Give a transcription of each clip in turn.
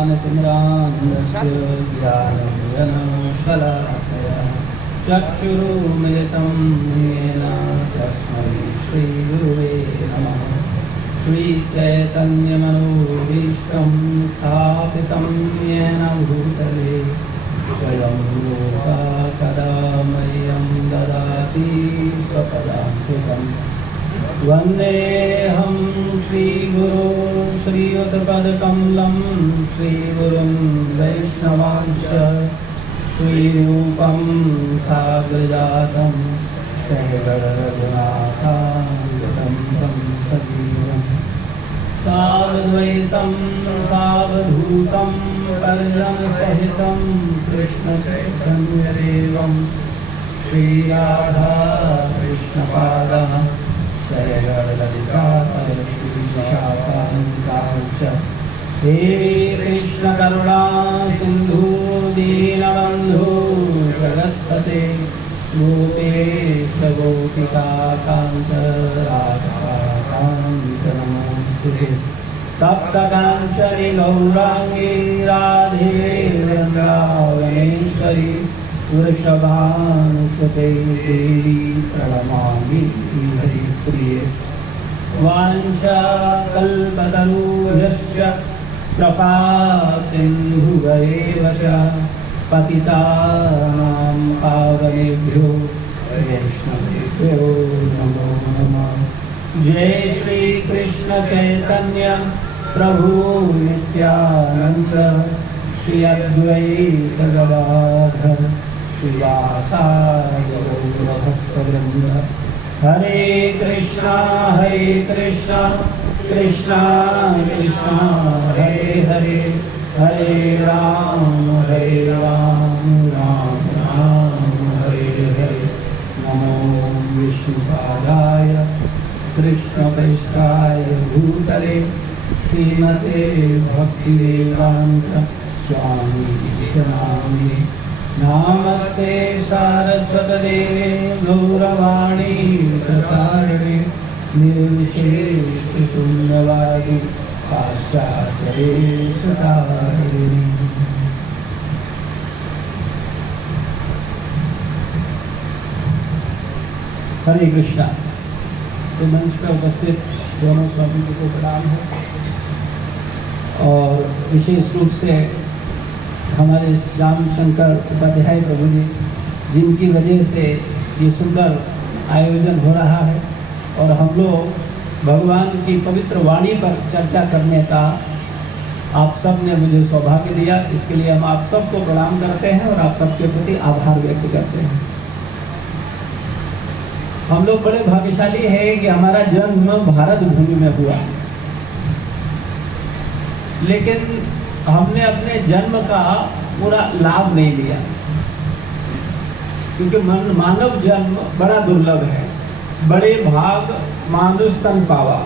ज्ञानतिमिरान्धस्य ज्ञानञ्जनशलाकया चक्षुरुन्मिलितं येन तस्मै श्रीगुरुवे नमः। श्रीचैतन्यमनोभीष्टं स्थापितं येन भूतले स्वयं रूपकदा मह्यं ददाति स्वपदान्तिकम्। वन्देऽहं श्रीगुरो श्रीयुतपदकमलं श्रीगुरुं वैष्णवांश्च श्रीरूपं साग्रजातं सहगणरघुनाथान्वितं तं सजीवम् सावद्वैतं सावधूतं परिजनसहितं कृष्णचैतन्यदेवं श्रीराधा कृष्णपादः सहगणललिता श्रीविशाखान्वितांश्च। हे कृष्ण करुणा सिंधु दीनबंधु जगत्पते गोपेश गोपिका कांत राधाकांत नमोस्तुते। तप्त कांचन गौरांगी राधे वृंदावनेश्वरी वृषभानुसुते देवी प्रणमामि हरिप्रिये। वाञ्छाकल्पतरुभ्यश्च कृपा सिन्धुभ्येव च पतितानां पावनेभ्यो वैष्णवेभ्यो नमो नमः। जय श्री कृष्ण चैतन्य प्रभु नित्यानंद श्री अद्वैत गदाधर श्रीवासादि गौरभक्तवृंद। हरे कृष्णा कृष्णा कृष्णा हरे हरे हरे राम राम राम हरे हरे। नमो विष्णुपादाय कृष्णप्रेष्ठाय भूतले श्रीमते भक्तिवेदांत स्वामी नामिने। नमस्ते सारस्वतदेवे गौरवाणी प्रचारिणे निर्विशेषशून्यवादी पाश्चात्यदेशतारिणे। हरे कृष्णा। तो मंच पर उपस्थित दोनों स्वामी जी को प्रणाम है और विशेष रूप से हमारे श्याम शंकर उपाध्याय प्रभु जी जिनकी वजह से ये सुंदर आयोजन हो रहा है और हम लोग भगवान की पवित्र वाणी पर चर्चा करने का आप सब ने मुझे सौभाग्य दिया। इसके लिए हम आप सबको प्रणाम करते हैं और आप सबके प्रति आभार व्यक्त करते हैं। हम लोग बड़े भाग्यशाली हैं कि हमारा जन्म भारत भूमि में हुआ, लेकिन हमने अपने जन्म का पूरा लाभ नहीं लिया क्योंकि मानव जन्म बड़ा दुर्लभ है। बड़े भाग मानुस्तन पावा।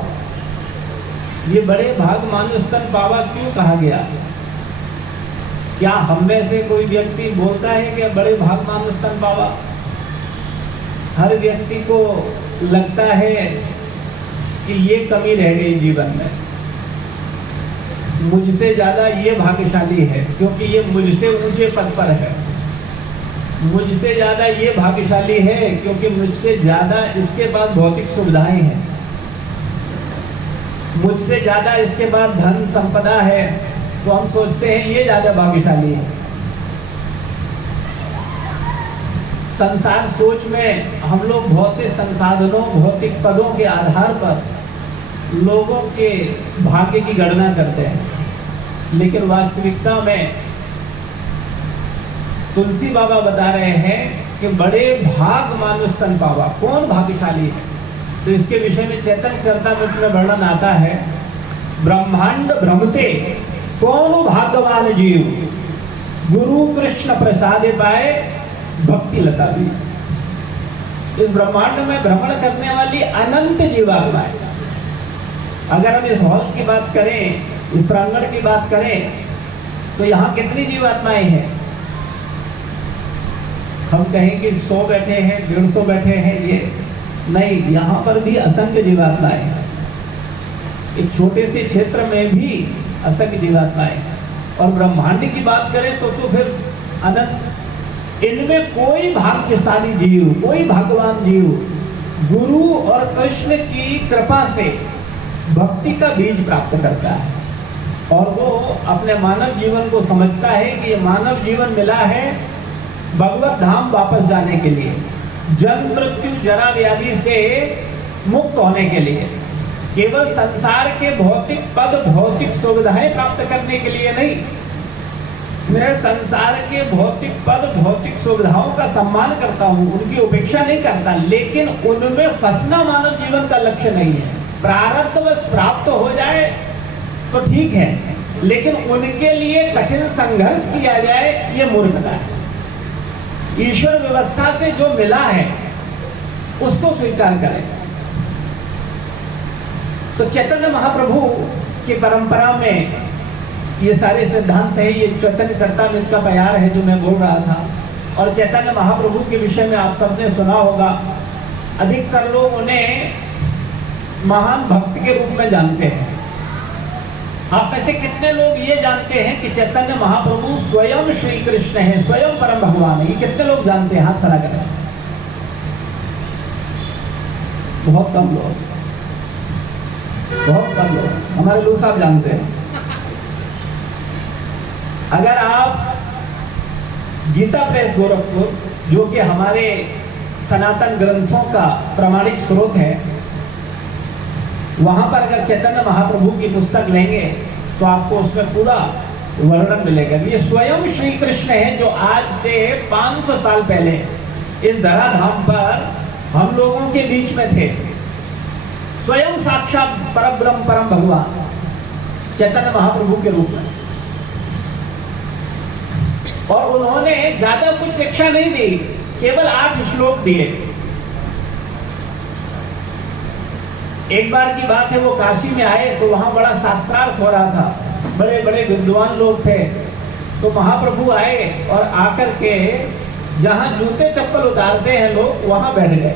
ये बड़े भाग मानुस्तन पावा क्यों कहा गया? क्या हम में से कोई व्यक्ति बोलता है कि बड़े भाग मानुस्तन पावा? हर व्यक्ति को लगता है कि ये कमी रह गई जीवन में, मुझसे ज्यादा ये भाग्यशाली है क्योंकि ये मुझसे ऊंचे पद पर है। मुझसे ज्यादा ये भाग्यशाली है क्योंकि मुझसे ज्यादा इसके पास भौतिक सुविधाएं हैं। मुझसे ज्यादा इसके पास धन संपदा है, तो हम सोचते हैं ये ज्यादा भाग्यशाली है। संसार सोच में हम लोग भौतिक संसाधनों भौतिक पदों के आधार पर लोगों के भाग्य की गणना करते हैं, लेकिन वास्तविकता में तुलसी बाबा बता रहे हैं कि बड़े भाग मानुस्तन पावा। कौन भाग्यशाली है? तो इसके विषय में चैतन्य चरितामृत में वर्णन आता है, ब्रह्मांड भ्रमते कौन भाग्यवान जीव, गुरु कृष्ण प्रसाद पाए भक्ति लता भी। इस ब्रह्मांड में भ्रमण करने वाली अनंत जीवात्माएं। अगर हम इस हॉल की बात करें, इस प्रांगण की बात करें, तो यहाँ कितनी जीवात्माएं हैं? हम कहें कि 100 बैठे हैं, 150 बैठे हैं, ये नहीं, यहाँ पर भी असंख्य जीवात्माएं हैं। एक छोटे से क्षेत्र में भी असंख्य जीवात्माएं। और ब्रह्मांड की बात करें तो फिर अनंत। इनमें कोई भाग्यशाली जीव, कोई भगवान जीव गुरु और कृष्ण की कृपा से भक्ति का बीज प्राप्त करता है और वो अपने मानव जीवन को समझता है कि ये मानव जीवन मिला है भगवत धाम वापस जाने के लिए, जन्म मृत्यु जरा व्याधि से मुक्त होने के लिए, केवल संसार के भौतिक पद भौतिक सुविधाएं प्राप्त करने के लिए नहीं। मैं संसार के भौतिक पद भौतिक सुविधाओं का सम्मान करता हूँ, उनकी उपेक्षा नहीं करता, लेकिन उनमें फंसना मानव जीवन का लक्ष्य नहीं है। प्रारब्धवश प्राप्त हो जाए तो ठीक है, लेकिन उनके लिए कठिन संघर्ष किया जाए ये मूर्खता है। ईश्वर व्यवस्था से जो मिला है उसको स्वीकार करें। तो चैतन्य महाप्रभु की परंपरा में ये सारे सिद्धांत है। ये चैतन्य चरितामृत का बयान है जो मैं बोल रहा था। और चैतन्य महाप्रभु के विषय में आप सबने सुना होगा, अधिकतर लोग उन्हें महान भक्त के रूप में जानते हैं। आप में से कितने लोग ये जानते हैं कि चैतन्य महाप्रभु स्वयं श्री कृष्ण है, स्वयं परम भगवान है? ये कितने लोग जानते हैं? हाथ खड़ा करें। बहुत कम लोग, बहुत कम लोग। हमारे लोग साहब जानते हैं। अगर आप गीता प्रेस गोरखपुर, जो कि हमारे सनातन ग्रंथों का प्रामाणिक स्रोत है, वहां पर अगर चैतन्य महाप्रभु की पुस्तक लेंगे तो आपको उसमें पूरा वर्णन मिलेगा। ये स्वयं श्री कृष्ण है जो आज से 500 साल पहले इस धराधाम पर हम लोगों के बीच में थे। स्वयं साक्षात परब्रह्म परम भगवान चैतन्य महाप्रभु के रूप में। और उन्होंने ज्यादा कुछ शिक्षा नहीं दी, केवल 8 श्लोक दिए। एक बार की बात है, वो काशी में आए तो वहां बड़ा शास्त्रार्थ हो रहा था, बड़े बड़े विद्वान लोग थे। तो महाप्रभु आए और आकर के जहां जूते चप्पल उतारते हैं लोग, वहां बैठ गए।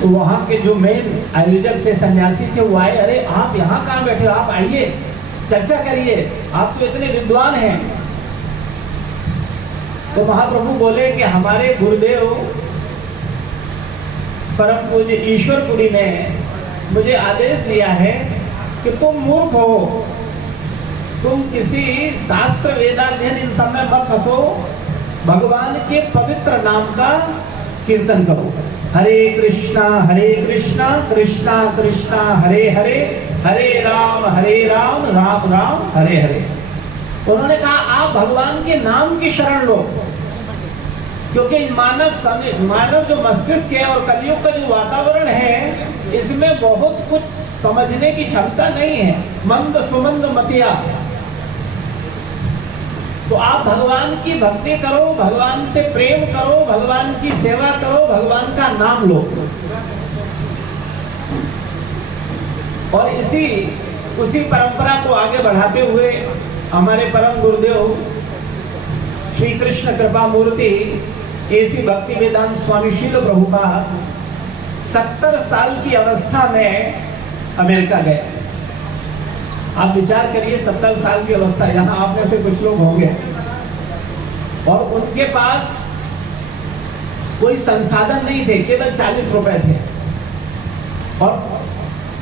तो वहां के जो मेन आयोजक थे, सन्यासी थे, वो आए, अरे आप यहाँ कहाँ बैठे हो, आप आइए चर्चा करिए, आप तो इतने विद्वान हैं। तो महाप्रभु बोले कि हमारे गुरुदेव परम पूज्य ईश्वरपुरी ने मुझे आदेश दिया है कि तुम मूर्ख हो, तुम किसी शास्त्र वेदाध्ययन इन सब में मत फंसो, भगवान के पवित्र नाम का कीर्तन करो। हरे कृष्णा कृष्णा कृष्णा हरे हरे, हरे राम राम राम हरे हरे। उन्होंने कहा आप भगवान के नाम की शरण लो, क्योंकि मानव जो मस्तिष्क है और कलयुग का जो वातावरण है, इसमें बहुत कुछ समझने की क्षमता नहीं है, मंद सुमंद मतिया। तो आप भगवान की भक्ति करो, भगवान से प्रेम करो, भगवान की सेवा करो, भगवान का नाम लो। और उसी परंपरा को आगे बढ़ाते हुए हमारे परम गुरुदेव श्री कृष्ण कृपा मूर्ति ऐसी भक्ति वेदांत स्वामी शील प्रभुपाद 70 साल की अवस्था में अमेरिका गए। आप विचार करिए, 70 साल की अवस्था, यहाँ आप में से कुछ लोग होंगे, और उनके पास कोई संसाधन नहीं थे, केवल 40 रुपए थे, और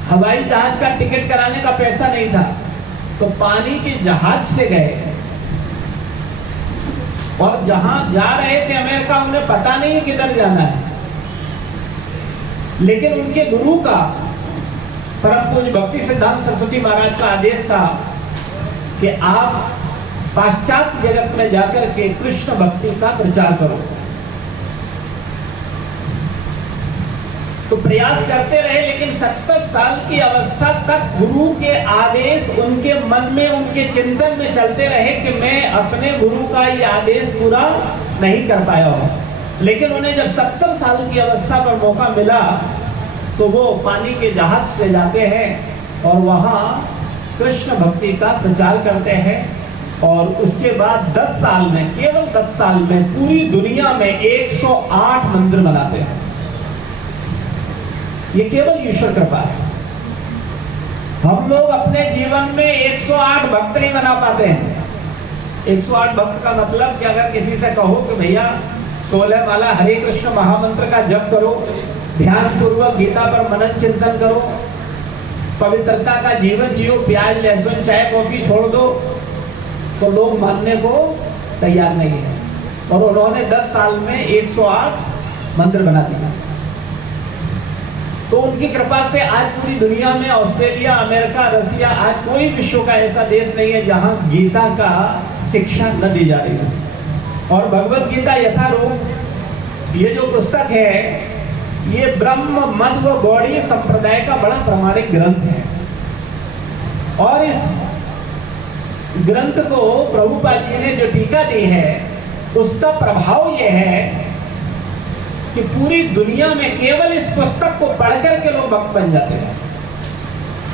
हवाई जहाज का टिकट कराने का पैसा नहीं था। तो पानी के जहाज से गए, और जहां जा रहे थे अमेरिका, उन्हें पता नहीं किधर जाना है, लेकिन उनके गुरु का, परम पूज्य भक्ति सिद्धांत सरस्वती महाराज का आदेश था कि आप पाश्चात्य जगत में जाकर के कृष्ण भक्ति का प्रचार करो। तो प्रयास करते रहे, लेकिन 70 साल की अवस्था तक गुरु के आदेश उनके मन में, उनके चिंतन में चलते रहे कि मैं अपने गुरु का ये आदेश पूरा नहीं कर पाया हूं। लेकिन उन्हें जब 70 साल की अवस्था पर मौका मिला तो वो पानी के जहाज से जाते हैं और वहां कृष्ण भक्ति का प्रचार करते हैं। और उसके बाद 10 साल में, केवल 10 साल में पूरी दुनिया में 108 मंदिर बनाते हैं। ये केवल ईश्वर कृपा है। हम लोग अपने जीवन में 108 भक्त नहीं बना पाते हैं। 108 भक्त का मतलब कि अगर किसी से कहो कि भैया 16 माला हरे कृष्ण महामंत्र का जप करो, ध्यान पूर्वक गीता पर मनन चिंतन करो, पवित्रता का जीवन जियो, प्याज लहसुन चाय कॉफी छोड़ दो, तो लोग मानने को तैयार नहीं है। और उन्होंने 10 साल में 108 मंदिर बना दिया। तो उनकी कृपा से आज पूरी दुनिया में ऑस्ट्रेलिया, अमेरिका, रसिया, आज कोई विश्व का ऐसा देश नहीं है जहां गीता का शिक्षा न दी जा रही है। और भगवत गीता यथारूप ये जो पुस्तक है, ये ब्रह्म मध्व गौड़ीय संप्रदाय का बड़ा प्रामाणिक ग्रंथ है। और इस ग्रंथ को प्रभुपाद जी ने जो टीका दी है, उसका प्रभाव यह है कि पूरी दुनिया में केवल इस पुस्तक को पढ़कर के लोग भक्त बन जाते हैं।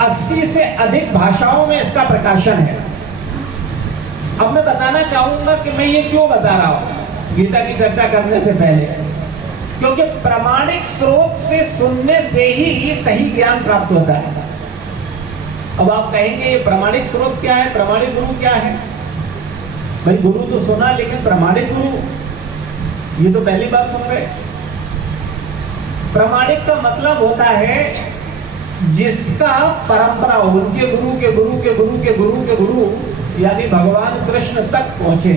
80 से अधिक भाषाओं में इसका प्रकाशन है। अब मैं बताना चाहूंगा कि मैं ये क्यों बता रहा हूं गीता की चर्चा करने से पहले, क्योंकि प्रामाणिक स्रोत से सुनने से ही सही ज्ञान प्राप्त होता है। अब आप कहेंगे ये प्रामाणिक स्रोत क्या है, प्रामाणिक गुरु क्या है? भाई गुरु तो सुना, लेकिन प्रामाणिक गुरु, ये तो पहली बात सुन रहे। प्रामाणिक का मतलब होता है जिसका परंपरा हो, उनके गुरु के गुरु के गुरु के गुरु के गुरु, यानी भगवान कृष्ण तक पहुंचे।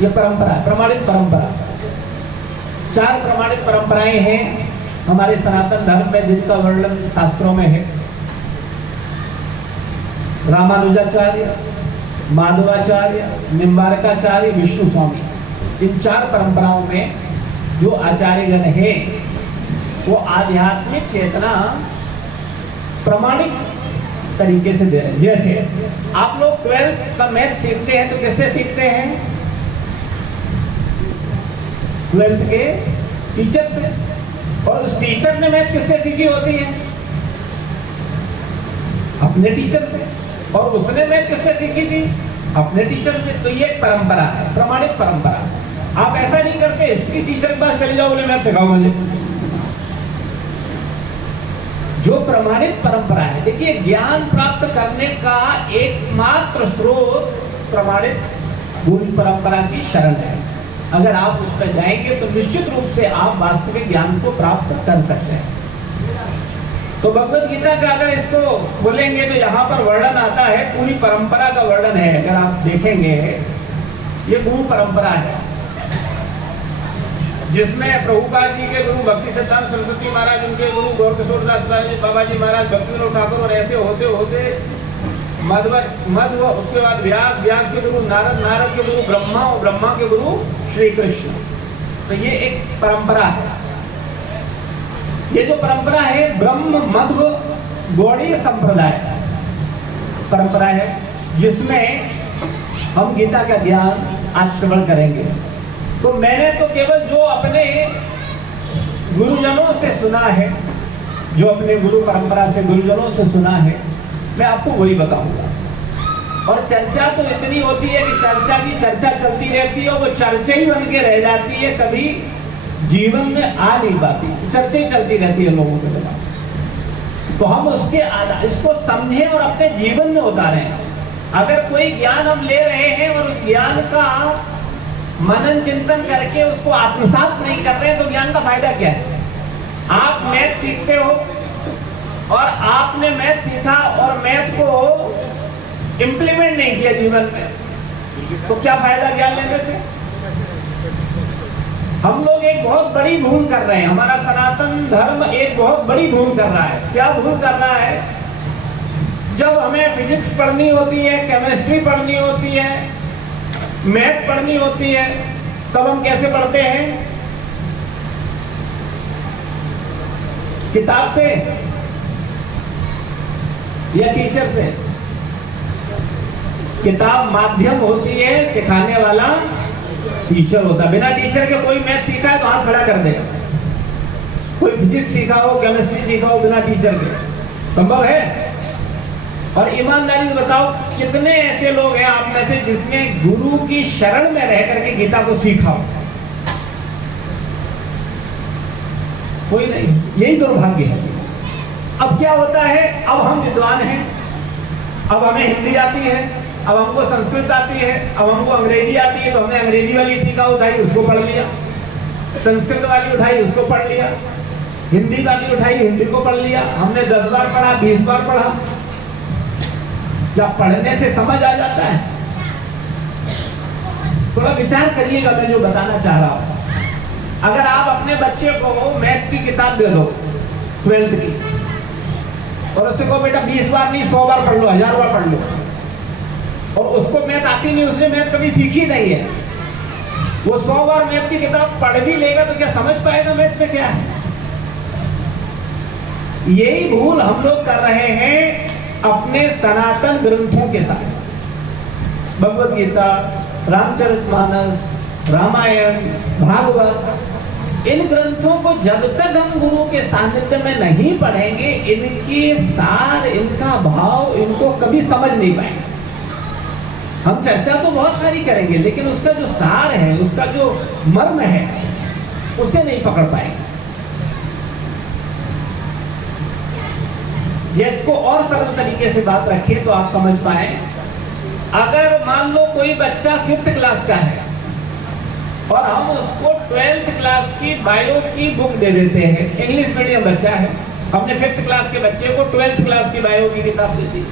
ये परंपरा है, प्रामाणिक परंपरा। 4 प्रामाणिक परंपराएं हैं हमारे सनातन धर्म में, जिनका वर्णन शास्त्रों में है। रामानुजाचार्य, माधवाचार्य, निम्बारकाचार्य, विष्णु स्वामी। इन 4 परंपराओं में जो आचार्यगण है वो आध्यात्मिक चेतना प्रामाणिक तरीके से दे रहे हैं। जैसे आप लोग 12th का मैथ सीखते हैं तो किससे सीखते हैं? 12th के टीचर से। और उस टीचर ने मैथ किससे सीखी होती है? अपने टीचर से। और उसने मैथ किससे सीखी थी? अपने टीचर से। तो ये परंपरा है, प्रामाणिक परंपरा। आप ऐसा नहीं करते हिस्ट्री टीचर के पास चले जाओ, बोले मैं सिखाऊं मुझे। जो प्रमाणित परंपरा है, देखिए ज्ञान प्राप्त करने का एकमात्र स्रोत प्रमाणित गुरु परंपरा की शरण है। अगर आप उस पर जाएंगे तो निश्चित रूप से आप वास्तविक ज्ञान को प्राप्त कर सकते हैं। तो भगवत गीता का अगर इसको बोलेंगे तो यहाँ पर वर्णन आता है, पूरी परंपरा का वर्णन है। अगर आप देखेंगे ये गुरु परंपरा है, जिसमें प्रभुपाद जी के गुरु भक्ति सिद्धांत सरस्वती महाराज, उनके गुरु गौरकिशोर दास बाबा जी महाराज, भक्ति विनोद ठाकुर, और ऐसे होते होते मध्व, उसके बाद व्यास, व्यास के गुरु नारद, नारद के गुरु ब्रह्मा, और ब्रह्मा के गुरु श्री कृष्ण। तो ये एक परंपरा है। ये जो परंपरा है ब्रह्म मध्व गौड़ीय संप्रदाय परंपरा है, जिसमें हम गीता का ज्ञान आज श्रवण करेंगे। तो मैंने तो केवल जो अपने गुरुजनों से सुना है, जो अपने गुरु परंपरा से गुरुजनों से सुना है, मैं आपको वही बताऊंगा। और चर्चा तो इतनी होती है कि चर्चा की चर्चा चलती रहती है, और वो चर्चा ही बन के रह जाती है, कभी जीवन में आ नहीं पाती। चर्चा ही चलती रहती है लोगों के द्वारा। तो हम उसके इसको समझें और अपने जीवन में उतारें। अगर कोई ज्ञान हम ले रहे हैं और उस ज्ञान का मनन चिंतन करके उसको आत्मसात नहीं कर रहे हैं, तो ज्ञान का फायदा क्या है? आप मैथ सीखते हो और आपने मैथ सीखा और मैथ को इंप्लीमेंट नहीं किया जीवन में, तो क्या फायदा ज्ञान लेने से? हम लोग एक बहुत बड़ी भूल कर रहे हैं। हमारा सनातन धर्म एक बहुत बड़ी भूल कर रहा है। क्या भूल कर रहा है? जब हमें फिजिक्स पढ़नी होती है, केमिस्ट्री पढ़नी होती है, मैथ पढ़नी होती है, तब हम कैसे पढ़ते हैं? किताब से या टीचर से? किताब माध्यम होती है, सिखाने वाला टीचर होता है। बिना टीचर के कोई मैथ सीखा है तो हाथ खड़ा कर देगा। कोई फिजिक्स सीखा हो, केमिस्ट्री सीखा हो, बिना टीचर के संभव है? और ईमानदारी से बताओ, कितने ऐसे लोग हैं आप में से जिसने गुरु की शरण में रह करके गीता को सीखा हो? कोई नहीं। यही दुर्भाग्य है। अब क्या होता है, अब हम विद्वान हैं, अब हमें हिंदी आती है, अब हमको संस्कृत आती है, अब हमको अंग्रेजी आती है, तो हमने अंग्रेजी वाली टीका उठाई, उसको पढ़ लिया, संस्कृत वाली उठाई, उसको पढ़ लिया, हिंदी वाली उठाई, हिंदी को पढ़ लिया। हमने 10 बार पढ़ा, 20 बार पढ़ा। क्या पढ़ने से समझ आ जाता है? थोड़ा विचार करिएगा मैं जो बताना चाह रहा हूं। अगर आप अपने बच्चे को मैथ की किताब दे दो 12th की, और उससे कहो बेटा 20 बार नहीं 100 बार पढ़ लो, 1000 बार पढ़ लो, और उसको मैथ आती नहीं, उसने मैथ कभी सीखी नहीं है, वो 100 बार मैथ की किताब पढ़ भी लेगा तो क्या समझ पाएगा मैथ में क्या है? यही भूल हम लोग कर रहे हैं अपने सनातन ग्रंथों के साथ। भगवत गीता, रामचरितमानस, रामायण, भागवत, इन ग्रंथों को जब तक हम गुरु के सानिध्य में नहीं पढ़ेंगे, इनके सार, इनका भाव, इनको कभी समझ नहीं पाएंगे। हम चर्चा तो बहुत सारी करेंगे, लेकिन उसका जो सार है, उसका जो मर्म है, उसे नहीं पकड़ पाएंगे। जिसको और सरल तरीके से बात रखें तो आप समझ पाए, अगर मान लो कोई बच्चा 5th क्लास का है और हम उसको 12th क्लास की बायो की बुक दे देते हैं, इंग्लिश मीडियम बच्चा है, हमने 5th क्लास के बच्चे को 12th क्लास की बायो की किताब दे दी,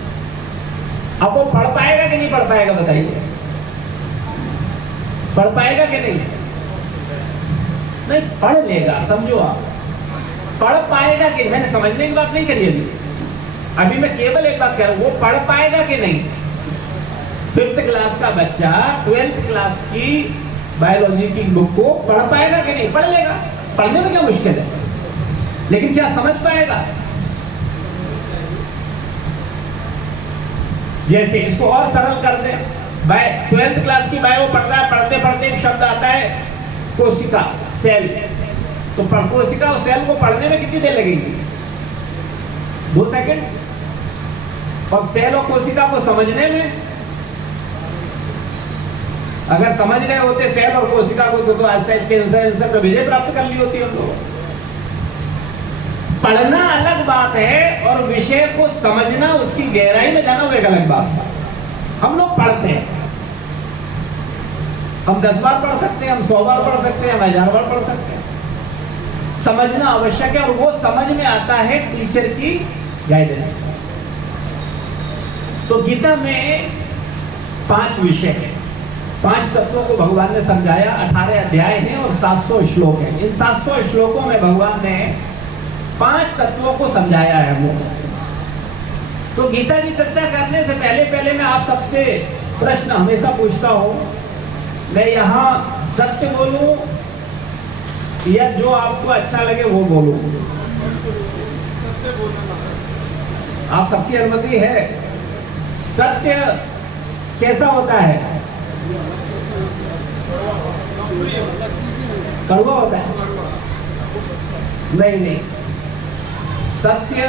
अब वो पढ़ पाएगा कि नहीं पढ़ पाएगा बताइए? पढ़ पाएगा कि नहीं? नहीं, पढ़ लेगा, समझो आप। पढ़ पाएगा कि, मैंने समझने की बात नहीं करी अभी मैं केवल एक बात कह रहा हूं, वो पढ़ पाएगा कि नहीं? 5th क्लास का बच्चा 12th क्लास की बायोलॉजी की बुक को पढ़ पाएगा कि नहीं? पढ़ लेगा, पढ़ने में क्या मुश्किल है, लेकिन क्या समझ पाएगा? जैसे इसको और सरल कर दे, 12th क्लास की बायो पढ़ रहा है, पढ़ते पढ़ते एक शब्द आता है कोशिका, सेल, तो कोशिका और सेल को पढ़ने में कितनी देर लगेगी? 2 सेकंड। और सेल और कोशिका को समझने में, अगर समझ गए होते सेल और कोशिका को तो आज से कैंसर में विजय प्राप्त कर ली होती हम लोग। पढ़ना अलग बात है और विषय को समझना, उसकी गहराई में जाना वो एक अलग बात है। हम लोग पढ़ते हैं, हम 10 बार पढ़ सकते हैं, हम 100 बार पढ़ सकते हैं, हम 1000 बार पढ़ सकते हैं। समझना आवश्यक है, और वो समझ में आता है टीचर की गाइडेंस। तो गीता में 5 विषय हैं, 5 तत्वों को भगवान ने समझाया। 18 अध्याय हैं और 700 श्लोक हैं। इन 700 श्लोकों में भगवान ने 5 तत्वों को समझाया है हम लोगों को। तो गीता की चर्चा करने से पहले मैं आप सबसे प्रश्न हमेशा पूछता हूं, मैं यहां सत्य बोलूं या जो आपको अच्छा लगे वो बोलूं? आप सबकी अनुमति है? सत्य कैसा होता है? कड़वा होता है? नहीं, सत्य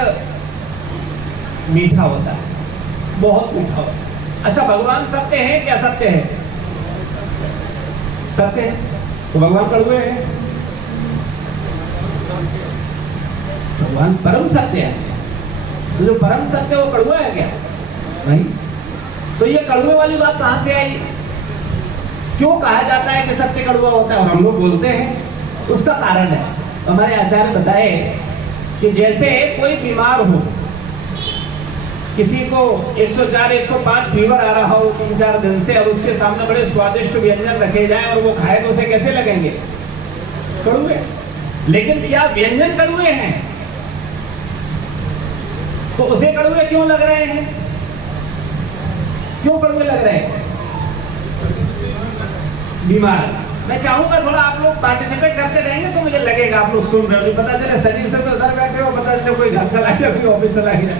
मीठा होता है, बहुत मीठा होता है। अच्छा, भगवान सत्य है क्या? सत्य है, सत्य है, तो भगवान कड़वे हैं? भगवान परम सत्य है, तो जो परम सत्य वो कड़वा है क्या? नहीं। तो ये कड़वे वाली बात कहां से आई? क्यों कहा जाता है कि सत्य कड़वा होता है और हम लोग बोलते हैं? उसका कारण है, हमारे आचार्य बताए कि जैसे कोई बीमार हो, किसी को 104, 105 फीवर आ रहा हो 3-4 दिन से, और उसके सामने बड़े स्वादिष्ट व्यंजन रखे जाएं और वो खाए तो उसे कैसे लगेंगे? कड़वे। लेकिन क्या व्यंजन कड़वे हैं? तो उसे कड़वे क्यों लग रहे हैं? क्यों कड़वे लग रहे हैं? बीमार। मैं चाहूंगा थोड़ा आप लोग पार्टिसिपेट करते रहेंगे तो मुझे लगेगा आप लोग सुन रहे हो। पता चले शरीर से तो इधर बैठे हो, पता चले कोई घर चला गया, कोई ऑफिस चला गया।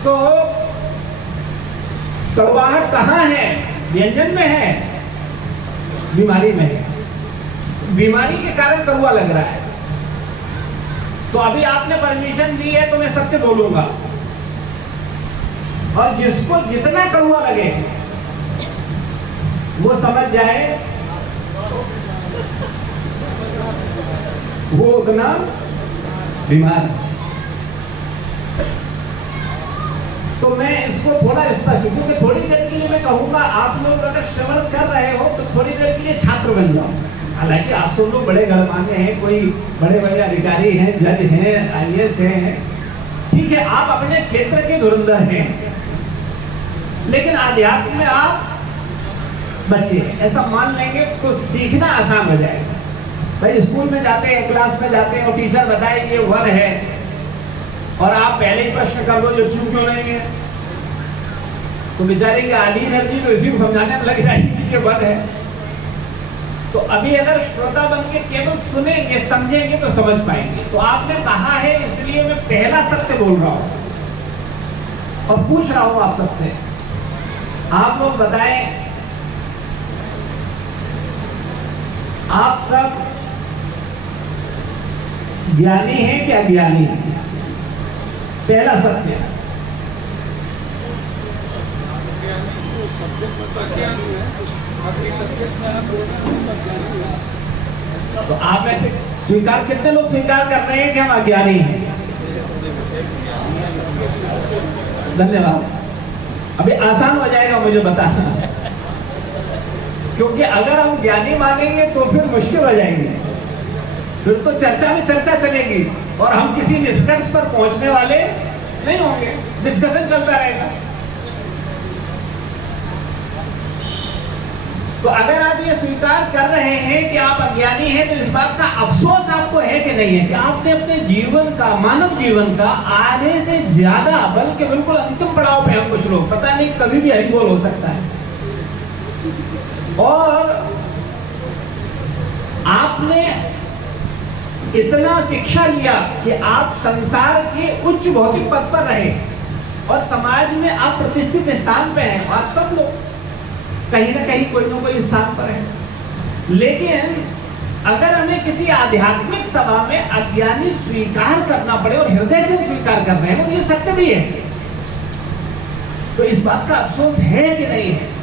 तो कड़वाहट कहां है? व्यंजन में है, बीमारी में है। बीमारी के कारण कड़वा लग रहा है। तो अभी आपने परमिशन दी है तो मैं सत्य बोलूंगा, और जिसको जितना कड़वा लगे वो समझ जाए वो उतना बीमार। तो मैं इसको थोड़ा स्पष्ट, क्योंकि थोड़ी देर के लिए मैं कहूंगा आप लोग अगर श्रवण कर रहे हो तो थोड़ी देर के लिए छात्र बन जाओ। हालांकि आप सब लोग बड़े गणमान्य हैं, कोई बड़े बड़े अधिकारी हैं, जज हैं, IAS हैं, ठीक है, आप अपने क्षेत्र के धुरंधर हैं, लेकिन अध्यात्म में आप बच्चे हैं, ऐसा मान लेंगे तो सीखना आसान हो जाएगा। भाई स्कूल में जाते हैं, क्लास में जाते हैं और टीचर बताए ये वन है और आप पहले ही प्रश्न कर दो जो क्यों नहीं है, तो बेचारे की आधी एनर्जी तो इसी को समझाने में लग जाएगी कि वन है। तो अभी अगर श्रोता बन के केवल सुनेंगे समझेंगे तो समझ पाएंगे। तो आपने कहा है इसलिए मैं पहला सत्य बोल रहा हूं और पूछ रहा हूं आप सबसे, आप लोग बताएं, आप सब ज्ञानी हैं कि अज्ञानी हैं? पहला सत्य। तो आप में से स्वीकार, कितने लोग स्वीकार कर रहे हैं कि हम अज्ञानी हैं? धन्यवाद। अभी आसान हो जाएगा मुझे बताना, क्योंकि अगर हम ज्ञानी मानेंगे तो फिर मुश्किल हो जाएंगे, फिर तो चर्चा में चर्चा चलेगी और हम किसी निष्कर्ष पर पहुंचने वाले नहीं होंगे, डिस्कशन चलता रहेगा। तो अगर आप ये स्वीकार कर रहे हैं कि आप अज्ञानी हैं, तो इस बात का अफसोस आपको है कि नहीं है कि आपने अपने जीवन का, मानव जीवन का आधे से ज्यादा, बल्कि बिल्कुल अंतिम पड़ाव पे हम कुछ लोग, पता नहीं कभी भी हरिबोल हो सकता है, और आपने इतना शिक्षा लिया कि आप संसार के उच्च भौतिक पद पर रहे और समाज में आप प्रतिष्ठित स्थान पे हैं। आप सब लोग कहीं ना कहीं कोई ना कोई स्थान पर है, लेकिन अगर हमें किसी आध्यात्मिक सभा में अज्ञानी स्वीकार करना पड़े और हृदय से स्वीकार कर रहे हैं, और ये सत्य भी है, तो इस बात का अफसोस है कि नहीं है?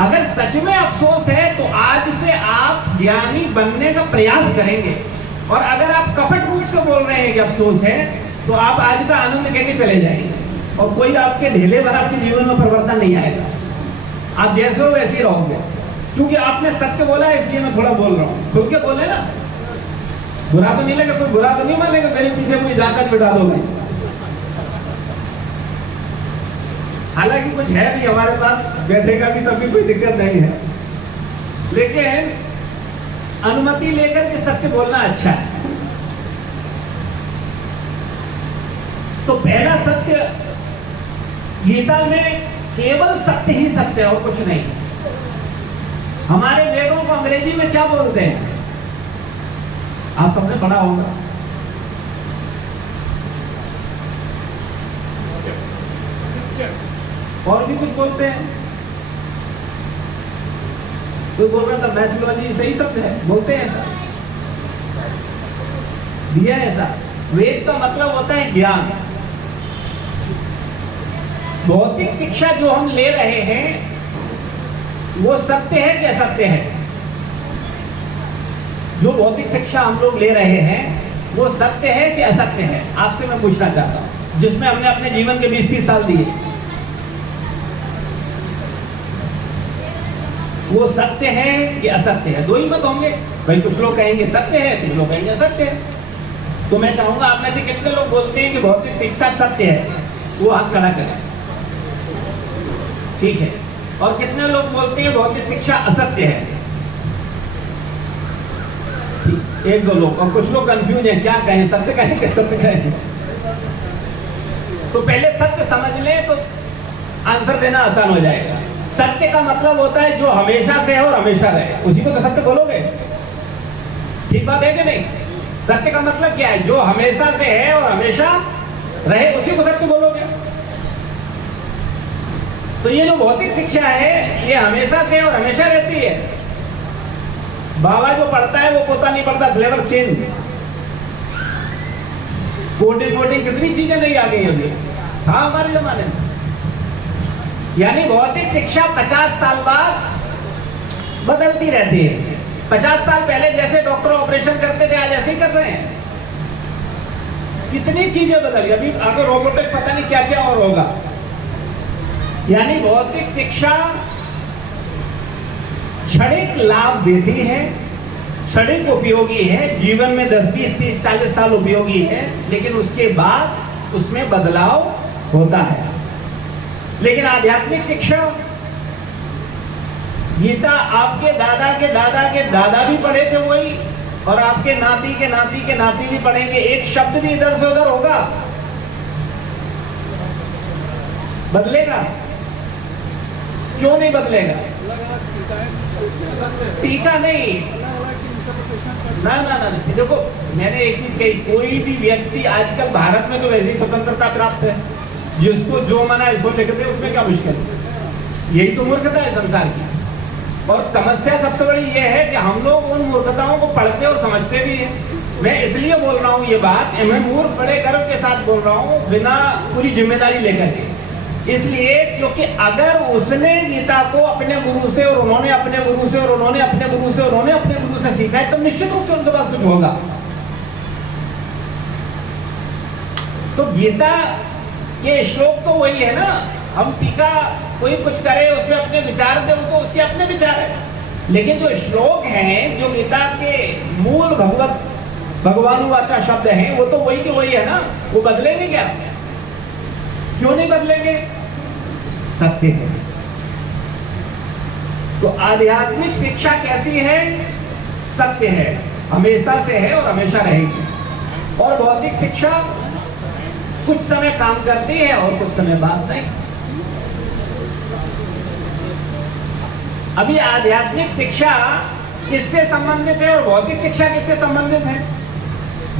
अगर सच में अफसोस है तो आज से आप ज्ञानी बनने का प्रयास करेंगे, और अगर आप कपट रूप से बोल रहे हैं कि अफसोस है, तो आप आज का आनंद कहके चले जाएंगे और कोई आपके ढेले पर आपके जीवन में परिवर्तन नहीं आएगा। आप जैसे हो वैसे ही रहोगे, क्योंकि आपने सत्य बोला है, इसलिए मैं थोड़ा बोल रहा हूँ। खुल के बोले ना, बुरा तो नहीं लगे, कोई बुरा तो नहीं मानेगा, मेरे पीछे कोई जाकर बिठा दो भाई। हालांकि कुछ है भी हमारे पास, बैठेगा भी तब भी कोई दिक्कत नहीं है, लेकिन अनुमति लेकर के सत्य बोलना अच्छा है। तो पहला सत्य, गीता में केवल सत्य ही सत्य है और कुछ नहीं। हमारे वेदों को अंग्रेजी में क्या बोलते हैं? आप सबने पढ़ा होगा, और भी कुछ बोलते हैं। कोई बोल रहा था मैथोलॉजी सही शब्द है, बोलते हैं ऐसा, दिया है ऐसा। वेद का मतलब होता है ज्ञान। भौतिक शिक्षा जो हम ले रहे हैं वो सत्य है कि असत्य है? जो भौतिक शिक्षा हम लोग ले रहे हैं वो सत्य है कि असत्य है? आपसे मैं पूछना चाहता हूं, जिसमें हमने अपने जीवन के 20-30 साल दिए, वो सत्य है कि असत्य है? दो ही मत होंगे भाई, कुछ लोग कहेंगे सत्य है, कुछ लोग कहेंगे असत्य है। तो मैं चाहूंगा आप में से कितने लोग बोलते हैं कि भौतिक शिक्षा सत्य है? वो हाथ खड़ा करें, ठीक है। और कितने लोग बोलते हैं भौतिक शिक्षा असत्य है? एक दो लोग, और कुछ लोग कंफ्यूज हैं, क्या कहें, सत्य कहें कि सत्य कहें? तो पहले सत्य समझ लें तो आंसर देना आसान हो जाएगा। सत्य का मतलब होता है जो हमेशा से है और हमेशा रहे, उसी को तो सत्य बोलोगे। ठीक बात है कि नहीं? सत्य का मतलब क्या है? जो हमेशा से है और हमेशा रहे, उसी को सत्य बोलोगे। तो ये जो भौतिक शिक्षा है ये हमेशा से और हमेशा रहती है। बाबा जो पढ़ता है वो पोता नहीं पढ़ता, सिलेबस चेंज, कोडिंग कितनी चीजें नहीं आ गई अभी, हाँ हमारे जमाने में। यानी भौतिक शिक्षा 50 साल बाद बदलती रहती है। 50 साल पहले जैसे डॉक्टर ऑपरेशन करते थे आज ऐसे ही कर रहे हैं। कितनी चीजें बदली, अभी आगे रोबोटिक पता नहीं क्या क्या और होगा। यानी भौतिक शिक्षा क्षणिक लाभ देती है, क्षणिक उपयोगी है, जीवन में 10, 20, 30, 40 साल उपयोगी है, लेकिन उसके बाद उसमें बदलाव होता है। लेकिन आध्यात्मिक शिक्षा, गीता आपके दादा के दादा के दादा भी पढ़े थे वही, और आपके नाती के नाती के नाती भी पढ़ेंगे, एक शब्द भी इधर से उधर होगा, बदलेगा? क्यों नहीं बदलेगा? टीका नहीं, ना ना ना, देखो मैंने एक चीज कही, कोई भी व्यक्ति आजकल भारत में तो वैसी स्वतंत्रता प्राप्त है, जिसको जो मना है सो लिखते हैं, उसमें क्या मुश्किल है? यही तो मूर्खता है संसार की। और समस्या सबसे बड़ी यह है कि हम लोग उन मूर्खताओं को पढ़ते और समझते भी हैं। मैं इसलिए बोल रहा हूँ ये बात, मैं मूर्ख बड़े गर्व के साथ बोल रहा हूँ, बिना पूरी जिम्मेदारी लेकर के। इसलिए क्योंकि अगर उसने गीता को अपने गुरु से और उन्होंने अपने गुरु से और उन्होंने अपने गुरु से और उन्होंने अपने गुरु से सीखा है, तो निश्चित रूप से उनके पास कुछ होगा। तो गीता ये श्लोक तो वही है ना, हम टीका कोई कुछ करे उसमें अपने विचार दे, वो तो उसके अपने विचार है। लेकिन जो श्लोक हैं, जो गीता के मूल भगवानुवाचा शब्द हैं, वो तो वही के वही है ना, वो बदलेंगे क्या? क्यों नहीं बदलेंगे? सत्य है। तो आध्यात्मिक शिक्षा कैसी है? सत्य है, हमेशा से है और हमेशा रहेगी। और भौतिक शिक्षा कुछ समय काम करती है और कुछ समय बाद नहीं। अभी आध्यात्मिक शिक्षा किससे संबंधित है और भौतिक शिक्षा किससे संबंधित है?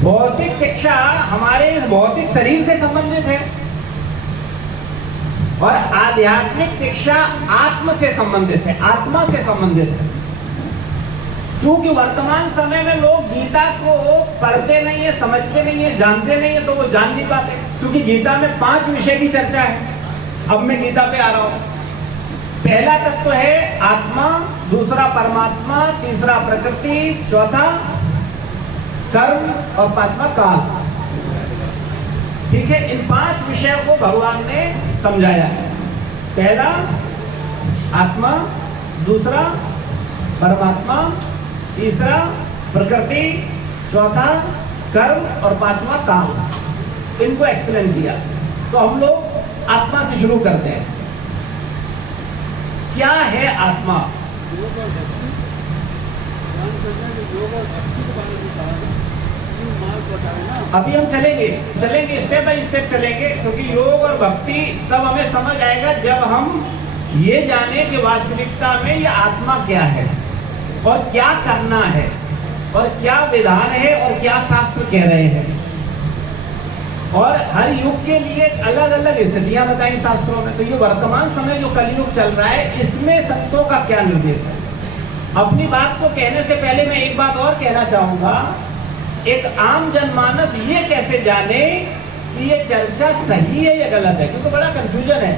भौतिक शिक्षा हमारे इस भौतिक शरीर से संबंधित है और आध्यात्मिक शिक्षा आत्म से संबंधित है, आत्मा से संबंधित है। क्योंकि वर्तमान समय में लोग गीता को पढ़ते नहीं है, समझते नहीं है, जानते नहीं है, तो वो जान नहीं पाते। क्योंकि गीता में 5 विषय की चर्चा है। अब मैं गीता पे आ रहा हूं। पहला तत्व है आत्मा, दूसरा परमात्मा, तीसरा प्रकृति, चौथा कर्म और 5वां काल। ठीक है, इन 5 विषयों को भगवान ने समझाया है। पहला आत्मा, दूसरा परमात्मा, तीसरा प्रकृति, चौथा कर्म और 5वां काल। इनको एक्सप्लेन किया। तो हम लोग आत्मा से शुरू करते हैं। क्या है आत्मा? अभी हम चलेंगे स्टेप बाय स्टेप चलेंगे, क्योंकि योग और भक्ति तब हमें समझ आएगा जब हम ये जाने कि वास्तविकता में ये आत्मा क्या है और क्या करना है और क्या विधान है और क्या शास्त्र कह रहे हैं। और हर युग के लिए अलग अलग स्थितियां बताई शास्त्रों में। तो ये वर्तमान समय जो कलयुग चल रहा है, इसमें संतों का क्या निर्देश है? अपनी बात को कहने से पहले मैं एक बात और कहना चाहूंगा। एक आम जनमानस ये कैसे जाने कि ये चर्चा सही है या गलत है? क्योंकि बड़ा कंफ्यूजन है।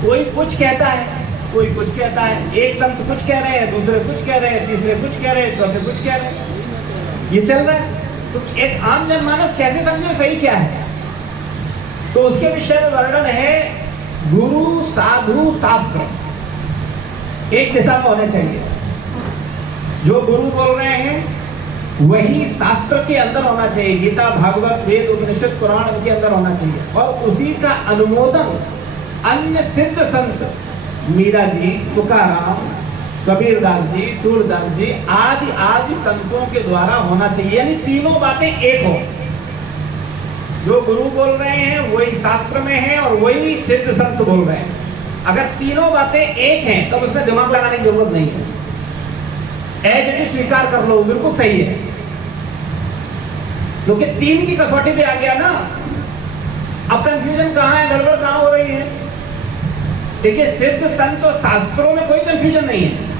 कोई कुछ कहता है, कोई कुछ कहता है। एक संत कुछ कह रहे हैं, दूसरे कुछ कह रहे हैं, तीसरे कुछ कह रहे हैं, चौथे कुछ कह रहे हैं। ये चल रहा है। तो एक आम जनमानस कैसे समझे सही क्या है? तो उसके विषय में वर्णन है गुरु, साधु, शास्त्र एक दिशा में होने चाहिए। जो गुरु बोल रहे हैं वही शास्त्र के अंदर होना चाहिए। गीता, भागवत, वेद, उपनिषद, पुराण उनके अंदर होना चाहिए। और उसी का अनुमोदन अन्य सिद्ध संत, मीरा जी, तुकाराम, कबीरदास जी, सूरदास जी आदि आदि संतों के द्वारा होना चाहिए। यानी तीनों बातें एक हो। जो गुरु बोल रहे हैं वही शास्त्र में है और वही सिद्ध संत बोल रहे हैं। अगर तीनों बातें एक हैं तब उसमें दिमाग लगाने की जरूरत नहीं है। एज इट इज स्वीकार कर लो, बिल्कुल सही है। क्योंकि 3 की कसौटी पे आ गया ना। अब कंफ्यूजन कहां है, गड़बड़ कहां हो रही है? देखिए, सिद्ध संत और शास्त्रों में कोई कंफ्यूजन नहीं है।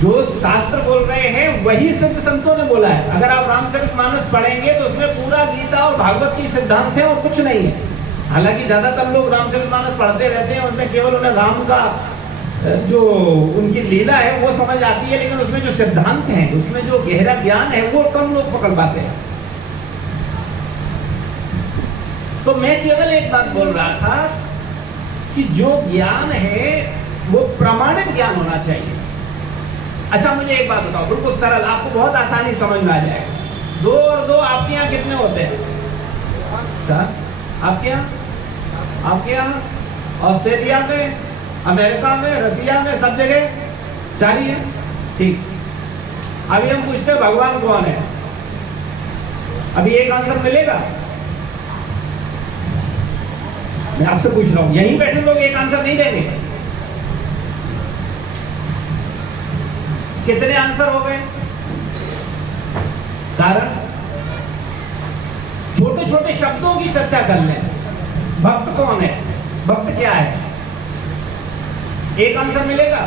जो शास्त्र बोल रहे हैं वही सिद्ध संतों ने बोला है। अगर आप रामचरितमानस पढ़ेंगे तो उसमें पूरा गीता और भागवत की सिद्धांत है और कुछ नहीं है। हालांकि ज्यादातर लोग रामचरितमानस पढ़ते रहते हैं, उसमें केवल उन्हें राम का जो उनकी लीला है वो समझ आती है, लेकिन उसमें जो सिद्धांत हैं, उसमें जो गहरा ज्ञान है वो कम लोग पकड़ पाते हैं। तो मैं केवल एक बात बोल रहा था कि जो ज्ञान है वो प्रमाणित ज्ञान होना चाहिए। अच्छा मुझे एक बात बताओ, बिल्कुल सरल, आपको बहुत आसानी समझ में आ जाएगा। 2 और 2 आपके यहाँ कितने होते हैं? 4। आपके यहाँ ऑस्ट्रेलिया में, अमेरिका में, रसिया में, सब जगह 4 ही है। ठीक, अभी हम पूछते हैं भगवान कौन है? अभी एक आंसर मिलेगा? मैं आपसे पूछ रहा हूं, यहीं बैठे लोग एक आंसर नहीं देंगे। कितने आंसर हो गए? कारण छोटे छोटे शब्दों की चर्चा कर लें। भक्त कौन है? भक्त क्या है? एक आंसर मिलेगा?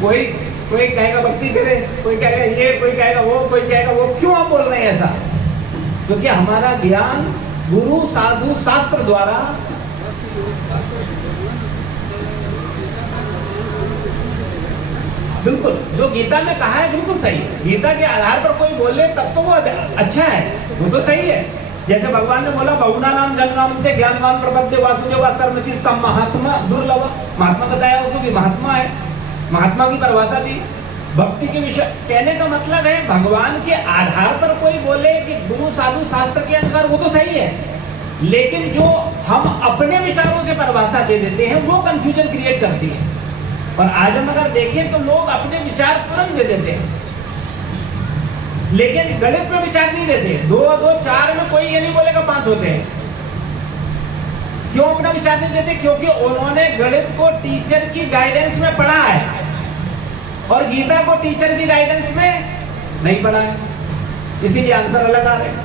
कोई कहेगा भक्ति करे, कोई कहेगा ये, कोई कहेगा वो, कोई कहेगा वो। क्यों हम बोल रहे हैं ऐसा? क्योंकि हमारा ज्ञान गुरु, साधु, शास्त्र द्वारा बिल्कुल जो गीता में कहा है बिल्कुल सही है। गीता के आधार पर कोई बोले तब तो वो अच्छा है, वो तो सही है। जैसे भगवान ने बोला बहुना नाम जन्मांते ज्ञानवान प्रपद्य वासुदेव सर्वति सम महात्मा दुर्लभ। महात्मा बताया उसको कि महात्मा है, महात्मा की परिभाषा दी। भक्ति के विषय कहने का मतलब है भगवान के आधार पर कोई बोले कि गुरु साधु शास्त्र के अनुसार, वो तो सही है, लेकिन जो हम अपने विचारों से परिभाषा दे देते हैं वो कंफ्यूजन क्रिएट करती है। और आज हम अगर देखें तो लोग अपने विचार तुरंत दे देते हैं, लेकिन गणित में विचार नहीं देते। 2 और 2 4 में कोई ये नहीं बोलेगा 5 होते हैं। क्यों अपना विचार नहीं देते? क्योंकि उन्होंने गणित को टीचर की गाइडेंस में पढ़ा है और गीता को टीचर की गाइडेंस में नहीं पढ़ा है, इसीलिए आंसर अलग आ रहे हैं।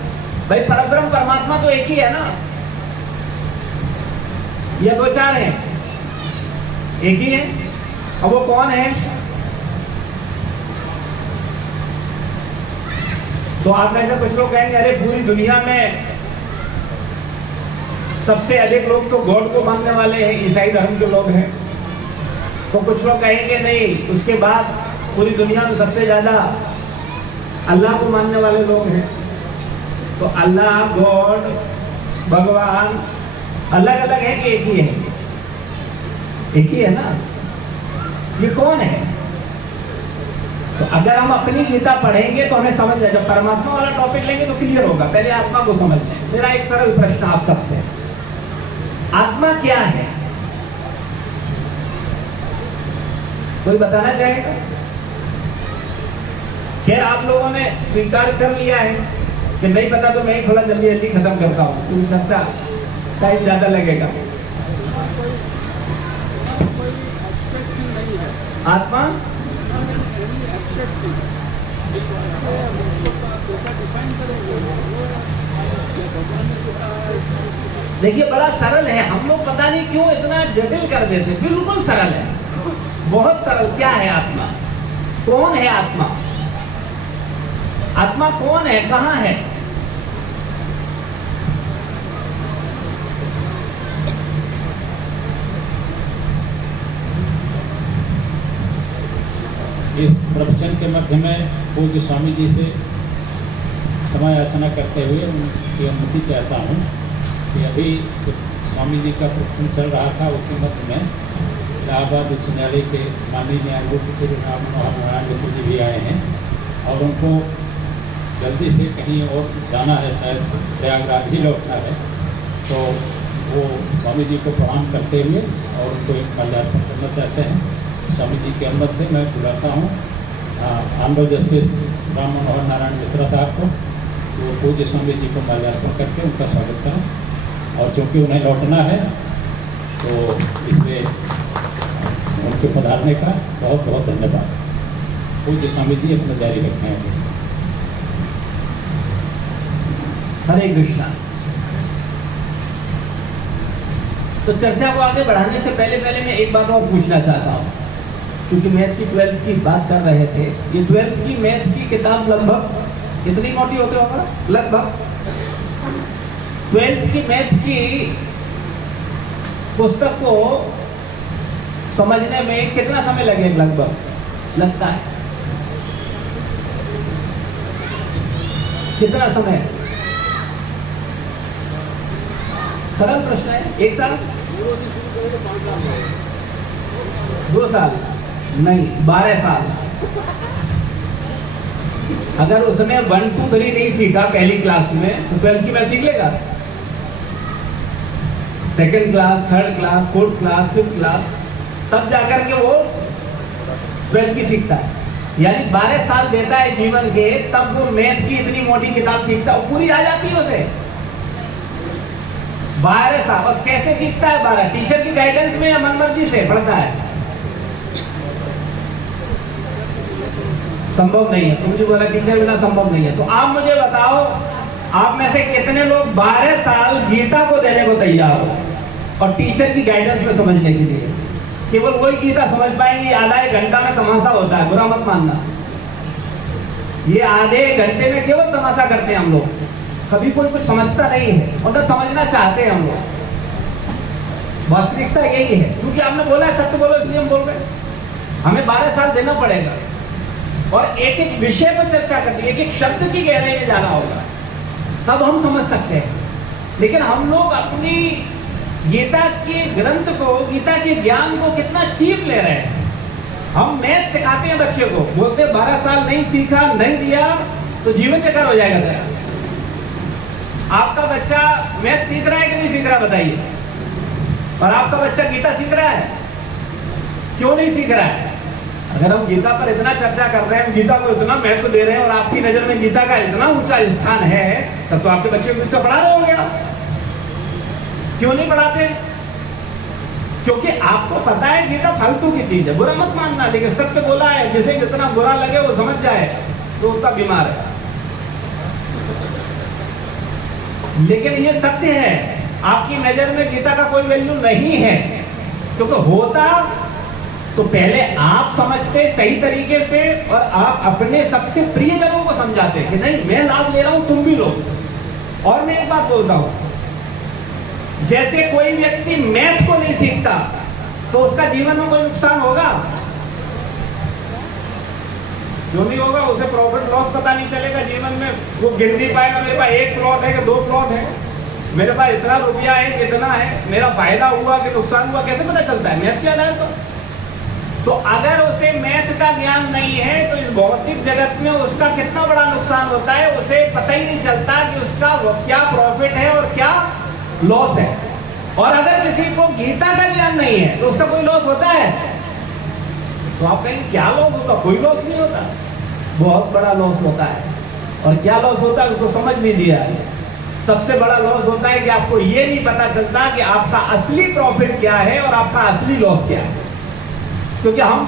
भाई परब्रह्म परमात्मा तो एक ही है ना, या 2 4 हैं? एक ही है। अब वो कौन है? तो आप में से कुछ लोग कहेंगे अरे पूरी दुनिया में सबसे अधिक लोग तो गॉड को मानने वाले हैं, ईसाई धर्म के लोग हैं। तो कुछ लोग कहेंगे नहीं, उसके बाद पूरी दुनिया में सबसे ज्यादा अल्लाह को मानने वाले लोग हैं। तो अल्लाह, गॉड, भगवान अलग अलग है कि एक ही है? एक ही है ना। ये कौन है? तो अगर हम अपनी गीता पढ़ेंगे तो हमें समझ जाएगा। जब परमात्मा वाला टॉपिक लेंगे तो क्लियर होगा। पहले आत्मा को समझ लें। मेरा एक सरल प्रश्न आप सबसे, आत्मा क्या है? कोई बताना चाहेगा? क्या आप लोगों ने स्वीकार कर लिया है कि नहीं पता तो मैं थोड़ा जल्दी जल्दी खत्म करता हूं क्योंकि चर्चा टाइम ज्यादा लगेगा। आत्मा देखिए बड़ा सरल है, हम लोग पता नहीं क्यों इतना जटिल कर देते। बिल्कुल सरल है, बहुत सरल। क्या है आत्मा? कौन है आत्मा? आत्मा कौन है? कहां है? इस प्रवचन के मध्य में पूज्य स्वामी जी से समय याचना करते हुए उनकी अनुमति चाहता हूँ कि अभी स्वामी जी का प्रवचन चल रहा था, उसी मध्य में इलाहाबाद उच्च न्यायालय के माननीय न्यायमूर्ति श्री राम मनोहर नारायण मिश्र जी भी आए हैं और उनको जल्दी से कहीं और जाना है, शायद प्रयागराज ही लौटना है। तो वो स्वामी जी को प्रणाम करते हुए और उनको एक माल्यार्पण करना चाहते हैं। स्वामी जी की अनुमति से मैं बुलाता हूँ ऑनरेबल जस्टिस राम मनोहर नारायण मिश्रा साहब को, वो पूज्य स्वामी जी को माल्यार्पण करके उनका स्वागत करें। और चूँकि उन्हें लौटना है तो इसलिए उनके पधारने का बहुत बहुत धन्यवाद। पूज्य स्वामी जी अपना जारी रखें। हरे कृष्णा। तो चर्चा को आगे बढ़ाने से पहले मैं एक बात और पूछना चाहता हूँ, क्योंकि मैथ की 12th की बात कर रहे थे। ये 12th की मैथ की किताब लगभग कितनी मोटी होती होगा? लगभग 12th की मैथ की पुस्तक को समझने में कितना समय लगे लगभग लगता है? कितना समय? सरल प्रश्न है। 1 साल, 2 साल नहीं, 12 साल। अगर उसने 1 2 3 नहीं सीखा पहली क्लास में तो 12th की में सीख लेगा? 2nd class, 3rd class, 4th class, 5th class, तब जाकर के वो 12th की सीखता है। यानी 12 साल देता है जीवन के, तब वो मैथ की इतनी मोटी किताब सीखता है, पूरी आ जाती है उसे। 12 साल। और कैसे सीखता है 12? टीचर की गाइडेंस में या मनमर्जी से पढ़ता है? संभव नहीं है। तुम जो बोला टीचर बिना संभव नहीं है, तो आप मुझे बताओ, आप में से कितने लोग 12 साल गीता को देने को तैयार हो और टीचर की गाइडेंस में समझने के लिए? केवल वही गीता समझ पाएंगे। आधा 1 घंटा में तमाशा होता है, बुरा मत मानना। ये आधे घंटे में केवल तमाशा करते हैं हम लोग, कभी कोई कुछ समझता नहीं है, मतलब समझना चाहते हैं हम लोग। वास्तविकता यही है, क्योंकि आपने बोला है सत्य बोलो, इसलिए हम बोल रहे हैं। हमें 12 साल देना पड़ेगा और एक एक विषय पर चर्चा करनी, एक एक शब्द की गहराई में जाना होगा, तब हम समझ सकते हैं। लेकिन हम लोग अपनी गीता के ग्रंथ को, गीता के ज्ञान को कितना चीप ले रहे हैं। हम मैथ सिखाते हैं बच्चे को, बोलते 12 साल नहीं सीखा, नहीं दिया तो जीवन बेकार हो जाएगा तेरा। आपका बच्चा मैथ सीख रहा है कि नहीं सीख रहा बताइए? और आपका बच्चा गीता सीख रहा है? क्यों नहीं सीख रहा है? अगर हम गीता पर इतना चर्चा कर रहे हैं, गीता को इतना महत्व दे रहे हैं और आपकी नजर में गीता का इतना ऊंचा स्थान है, तब तो आपके बच्चे को गीता पढ़ा रहे होंगे आप। क्यों नहीं पढ़ाते? क्योंकि आपको पता है गीता फालतू की चीज है। बुरा मत मानना, लेकिन सत्य बोला है, जिसे जितना बुरा लगे वो समझ जाए तो उतना बीमार है। लेकिन ये सत्य है, आपकी नजर में गीता का कोई वैल्यू नहीं है, क्योंकि होता तो पहले आप समझते सही तरीके से और आप अपने सबसे प्रियजनों को समझाते कि नहीं मैं लाभ ले रहा हूं, तुम भी लो। और मैं एक बात बोलता हूं, जैसे कोई व्यक्ति मैथ को नहीं सीखता तो उसका जीवन में कोई नुकसान होगा? जो नहीं होगा, उसे प्रॉफिट लॉस पता नहीं चलेगा जीवन में। वो गिन नहीं पाएगा मेरे पास 1 प्लॉट है कि 2 प्लॉट है, मेरे पास इतना रुपया है, कितना है, मेरा फायदा हुआ कि नुकसान हुआ, कैसे पता चलता है मैथ के आधार पर? तो अगर उसे मैथ का ज्ञान नहीं है तो इस भौतिक जगत में उसका कितना बड़ा नुकसान होता है उसे पता ही नहीं चलता कि उसका क्या प्रॉफिट है और क्या लॉस है। और अगर किसी को गीता का ज्ञान नहीं है तो उसका कोई लॉस होता है? तो आप कहेंगे क्या लॉस होता? कोई लॉस नहीं होता, बहुत बड़ा लॉस होता है। और क्या लॉस होता है उसको समझ लीजिए। सबसे बड़ा लॉस होता है कि आपको ये नहीं पता चलता कि आपका असली प्रॉफिट क्या है और आपका असली लॉस क्या है। क्योंकि हम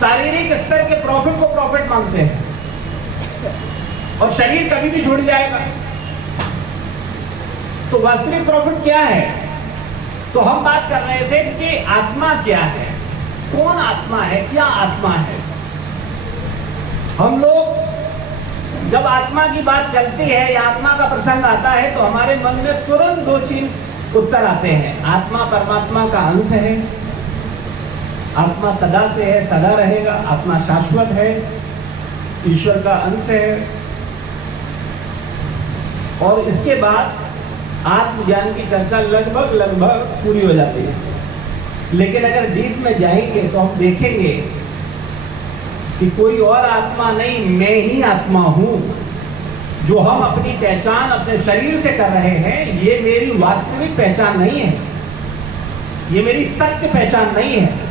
शारीरिक स्तर के प्रॉफिट को प्रॉफिट मानते हैं और शरीर कभी भी छूट जाएगा। तो वास्तविक प्रॉफिट क्या है? तो हम बात कर रहे थे कि आत्मा क्या है, कौन आत्मा है, क्या आत्मा है। हम लोग जब आत्मा की बात चलती है या आत्मा का प्रसंग आता है तो हमारे मन में तुरंत 2 चीज उत्तर आते हैं। आत्मा परमात्मा का अंश है, आत्मा सदा से है, सदा रहेगा, आत्मा शाश्वत है, ईश्वर का अंश है। और इसके बाद आत्मज्ञान की चर्चा लगभग पूरी हो जाती है। लेकिन अगर डीप में जाएंगे तो हम देखेंगे कि कोई और आत्मा नहीं, मैं ही आत्मा हूं। जो हम अपनी पहचान अपने शरीर से कर रहे हैं, ये मेरी वास्तविक पहचान नहीं है, ये मेरी सत्य पहचान नहीं है।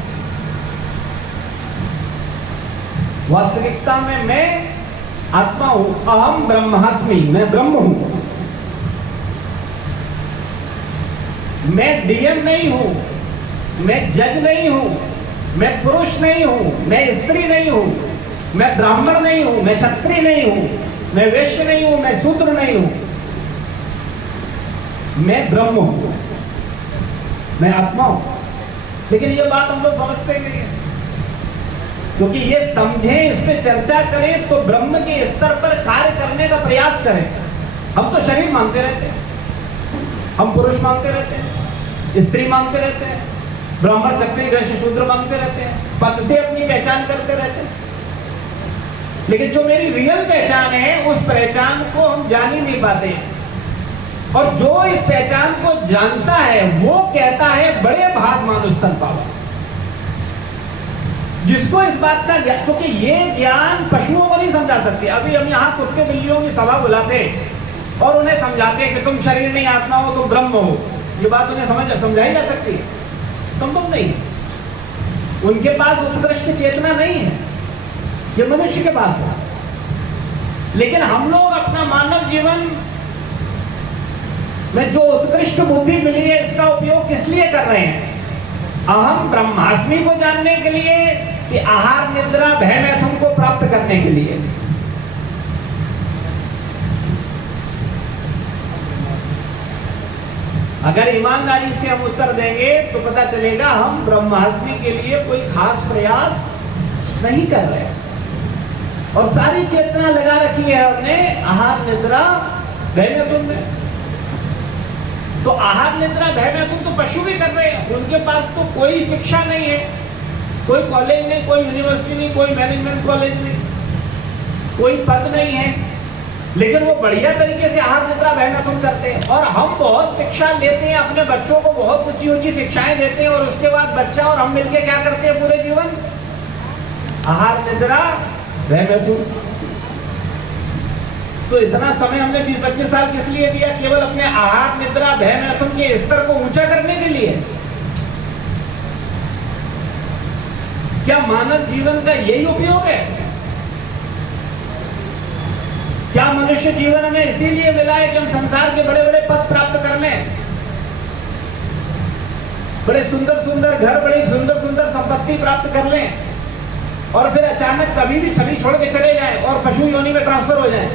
वास्तविकता में मैं आत्मा हूं, अहम ब्रह्मास्मि, मैं ब्रह्म हूं। मैं डीएम नहीं हूं, मैं जज नहीं हूं, मैं पुरुष नहीं हूं, मैं स्त्री नहीं हूं, मैं ब्राह्मण नहीं हूं, मैं क्षत्रिय नहीं हूं, मैं वैश्य नहीं हूं, मैं शूद्र नहीं हूं, मैं ब्रह्म हूं, मैं आत्मा हूं। लेकिन ये बात हम लोग समझते नहीं है, क्योंकि ये समझें, इस पे चर्चा करें तो ब्रह्म के स्तर पर कार्य करने का प्रयास करें। हम तो शरीर मानते रहते हैं, हम पुरुष मानते रहते हैं, स्त्री मांगते रहते हैं, ब्राह्मण क्षत्रिय वैश्य शूद्र मांगते रहते हैं, पद से अपनी पहचान करते रहते हैं। लेकिन जो मेरी रियल पहचान है, उस पहचान को हम जान ही नहीं पाते। और जो इस पहचान को जानता है वो कहता है बड़े भाग मानुष तन पावा। जिसको इस बात का, क्योंकि ये ज्ञान पशुओं को नहीं समझा सकते। अभी हम यहाँ कुत्ते बिल्लियों की सभा बुलाते और उन्हें समझाते हैं कि तुम शरीर नहीं आत्मा हो, तुम ब्रह्म हो। ये बात उन्हें समझाई जा सकती है? संभव नहीं। उनके पास उत्कृष्ट चेतना नहीं है, ये मनुष्य के पास है। लेकिन हम लोग अपना मानव जीवन में जो उत्कृष्ट बुद्धि मिली है, इसका उपयोग किस लिए कर रहे हैं? अहम ब्रह्मास्मि को जानने के लिए कि आहार निद्रा भय मैथुन को प्राप्त करने के लिए? अगर ईमानदारी से हम उत्तर देंगे तो पता चलेगा हम ब्रह्मास्मि के लिए कोई खास प्रयास नहीं कर रहे और सारी चेतना लगा रखी है हमने आहार निद्रा भय मैथुन में। तो आहार निद्रा भय मैथुन तो पशु भी कर रहे हैं। उनके पास तो कोई शिक्षा नहीं है, कोई कॉलेज नहीं, कोई यूनिवर्सिटी नहीं, कोई मैनेजमेंट कॉलेज नहीं, कोई पद नहीं है, लेकिन वो बढ़िया तरीके से आहार निद्रा भय मैथुन करते हैं। और हम बहुत शिक्षा लेते हैं, अपने बच्चों को बहुत ऊंची ऊंची शिक्षाएं देते हैं, और उसके बाद बच्चा और हम मिलकर क्या करते हैं पूरे जीवन? आहार निद्रा भय मैथुन। तो इतना समय हमने 20-25 साल किस लिए दिया? केवल अपने आहार निद्रा भय मैथुन के स्तर को ऊंचा करने के लिए। क्या मानव जीवन का यही उपयोग है? क्या मनुष्य जीवन हमें इसीलिए मिला है कि हम संसार के बड़े बड़े पद प्राप्त कर लें, बड़े सुंदर सुंदर घर, बड़ी सुंदर सुंदर संपत्ति प्राप्त कर लें, और फिर अचानक कभी भी छवि छोड़ के चले जाएं और पशु योनि में ट्रांसफर हो जाएं?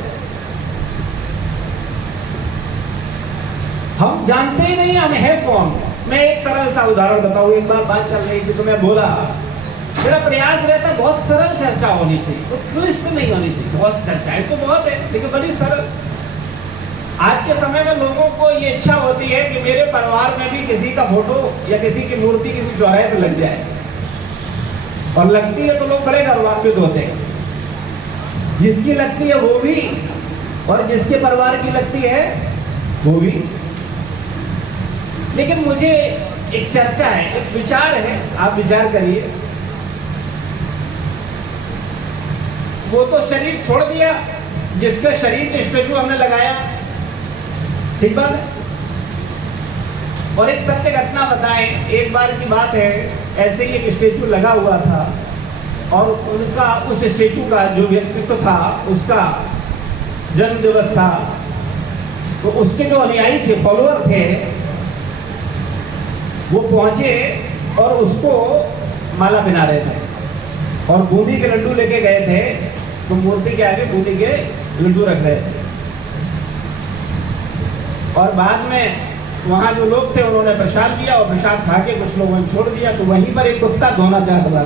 हम जानते ही नहीं हम है कौन। मैं एक सरल सा उदाहरण बताऊं। एक बार बात चल रही थी तो मैं बोला, मेरा प्रयास रहता है बहुत सरल चर्चा होनी चाहिए, तो क्लिष्ट नहीं होनी चाहिए। बहुत चर्चाएं तो बहुत है, लेकिन बड़ी सरल। आज के समय में लोगों को ये इच्छा होती है कि मेरे परिवार में भी किसी का फोटो या किसी की मूर्ति किसी चौराहे पे लग जाए, और लगती है तो लोग बड़े गौरवान्वित होते हैं। जिसकी लगती है वो भी, और जिसके परिवार की लगती है वो भी। लेकिन मुझे एक चर्चा है, एक विचार है, आप विचार करिए। वो तो शरीर छोड़ दिया, जिसका शरीर के स्टेचू हमने लगाया, ठीक बात है। और एक सत्य घटना बताएं। एक बार की बात है, ऐसे ही एक स्टेचू लगा हुआ था, और उनका उस स्टेचू का जो व्यक्तित्व था, उसका जन्म दिवस था। तो उसके जो अनुयायी थे, फॉलोअर थे, वो पहुंचे और उसको माला पहना रहे थे, और बूंदी के लड्डू लेके गए थे। तो मूर्ति के आगे बूंदी के लड्डू रख रहे थे, और बाद में वहां जो लोग थे उन्होंने प्रसाद दिया, और प्रसाद खा के कुछ लोगों ने छोड़ दिया। तो वहीं पर एक कुत्ता धोना चाहता था,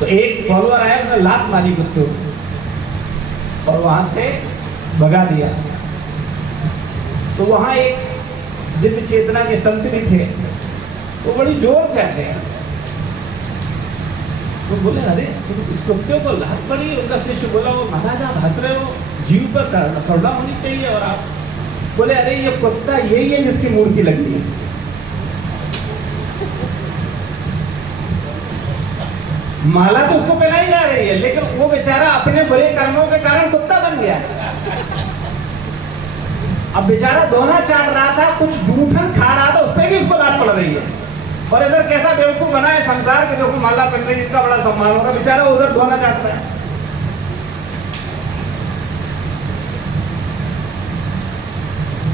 तो एक फॉलोअर आया, उसने लात मारी कुत्ते को और वहां से भगा दिया। तो वहां एक दिव्य चेतना के संत भी थे, वो बड़ी जोर से आते हैं। तो बोले, अरे इस कुत्ते को लात पड़ी। उनका शिष्य बोला, वो महाराज आप हंस रहे हो, जीव पर करुणा होनी चाहिए। और आप बोले, अरे ये कुत्ता यही है जिसकी मूर्ति लगी है। माला तो उसको पहनाई जा रही है, लेकिन वो बेचारा अपने बुरे कर्मों के कारण कुत्ता बन गया। अब बेचारा दोना चाट रहा था, कुछ जूठन खा रहा था, उस पर भी उसको लात पड़ रही है। और इधर कैसा बेवकूफ बना है संसार के, देखो माला पहन रही है, इतना बड़ा सम्मान हो रहा है, बेचारा उधर दोना चाट रहा है।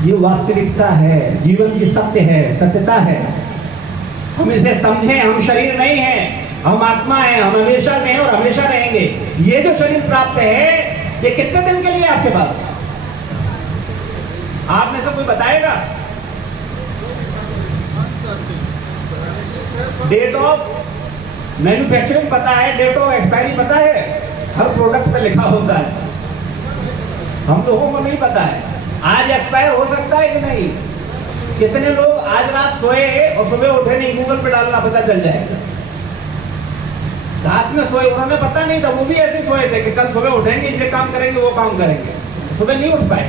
ये वास्तविकता है, जीवन की सत्य है, सत्यता है। हम इसे समझें। हम शरीर नहीं है, हम आत्मा है, हम हमेशा से हैं और हमेशा रहेंगे। ये जो शरीर प्राप्त है, ये कितने दिन के लिए आपके पास? आप में से कोई बताएगा? डेट ऑफ मैन्युफैक्चरिंग पता है, डेट ऑफ एक्सपायरी पता है, हर प्रोडक्ट पे लिखा होता है। हम लोगों को नहीं पता है। आज एक्सपायर हो सकता है कि नहीं, कितने लोग आज रात सोए और सुबह उठे नहीं, गूगल पे डालना पता चल जाएगा। रात में सोए, उन्होंने पता नहीं था, वो भी ऐसे सोए थे कि कल सुबह उठेंगे, ये काम करेंगे, वो काम करेंगे, सुबह नहीं उठ पाए।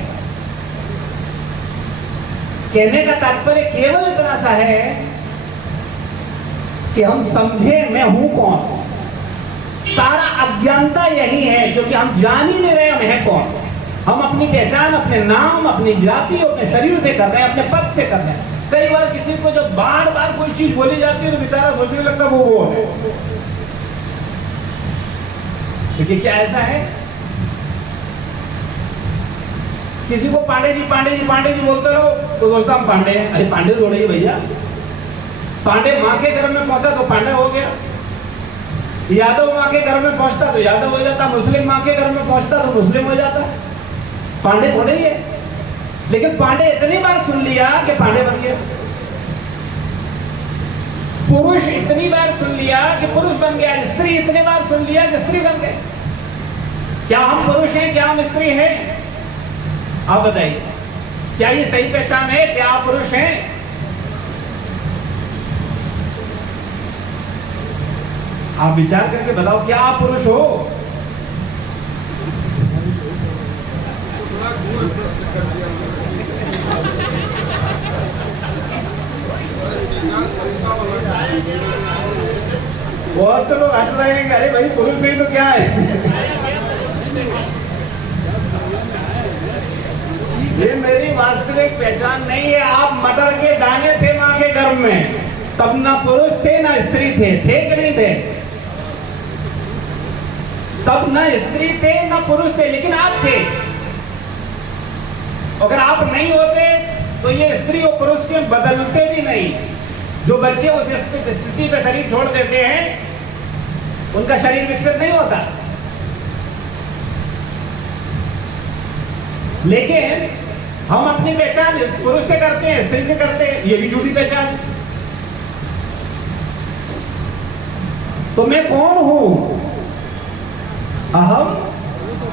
कहने का तात्पर्य केवल इतना सा है कि हम समझे मैं हूं कौन। सारा अज्ञानता यही है, क्योंकि हम जान ही नहीं रहे हम हैं कौन। हम अपनी पहचान अपने नाम, अपनी जाति, अपने शरीर से कर रहे हैं, अपने पद से कर रहे हैं। कई बार किसी को जब बार बार कोई चीज बोली जाती है तो बेचारा सोचने लगता वो है। देखिए क्या ऐसा है, किसी को पांडे जी पांडे जी पांडे जी बोलते रहो तो बोलता हम पांडे हैं। अरे पांडे थोड़े ही भैया, पांडे माँ के घर में पहुंचा तो पांडे हो गया, यादव माँ के घर में पहुंचता तो यादव हो जाता, मुस्लिम माँ के घर में पहुंचता तो मुस्लिम हो जाता। पांडे थोड़े ही है। लेकिन पांडे इतनी बार सुन लिया कि पांडे बन गया। पुरुष इतनी बार सुन लिया कि पुरुष बन गया। स्त्री इतनी बार सुन लिया कि स्त्री बन गए। क्या हम पुरुष हैं, क्या हम स्त्री हैं? आप बताइए, क्या ये सही पहचान है? क्या आप पुरुष हैं? आप विचार करके बताओ, क्या आप पुरुष हो? बहुत से लोग हंस रहे हैं कि अरे भाई पुरुष भी तो क्या है। ये मेरी वास्तविक पहचान नहीं है। आप मटर के दाने थे माँ के गर्भ में, तब ना पुरुष थे ना स्त्री थे कि नहीं थे? तब ना स्त्री थे ना पुरुष थे, लेकिन आप थे। अगर आप नहीं होते तो ये स्त्री और पुरुष के बदलते भी नहीं। जो बच्चे उस स्थिति पे शरीर छोड़ देते हैं उनका शरीर विकसित नहीं होता। लेकिन हम अपनी पहचान पुरुष से करते हैं, स्त्री से करते हैं, ये भी झूठी पहचान। तो मैं कौन हूं? अहम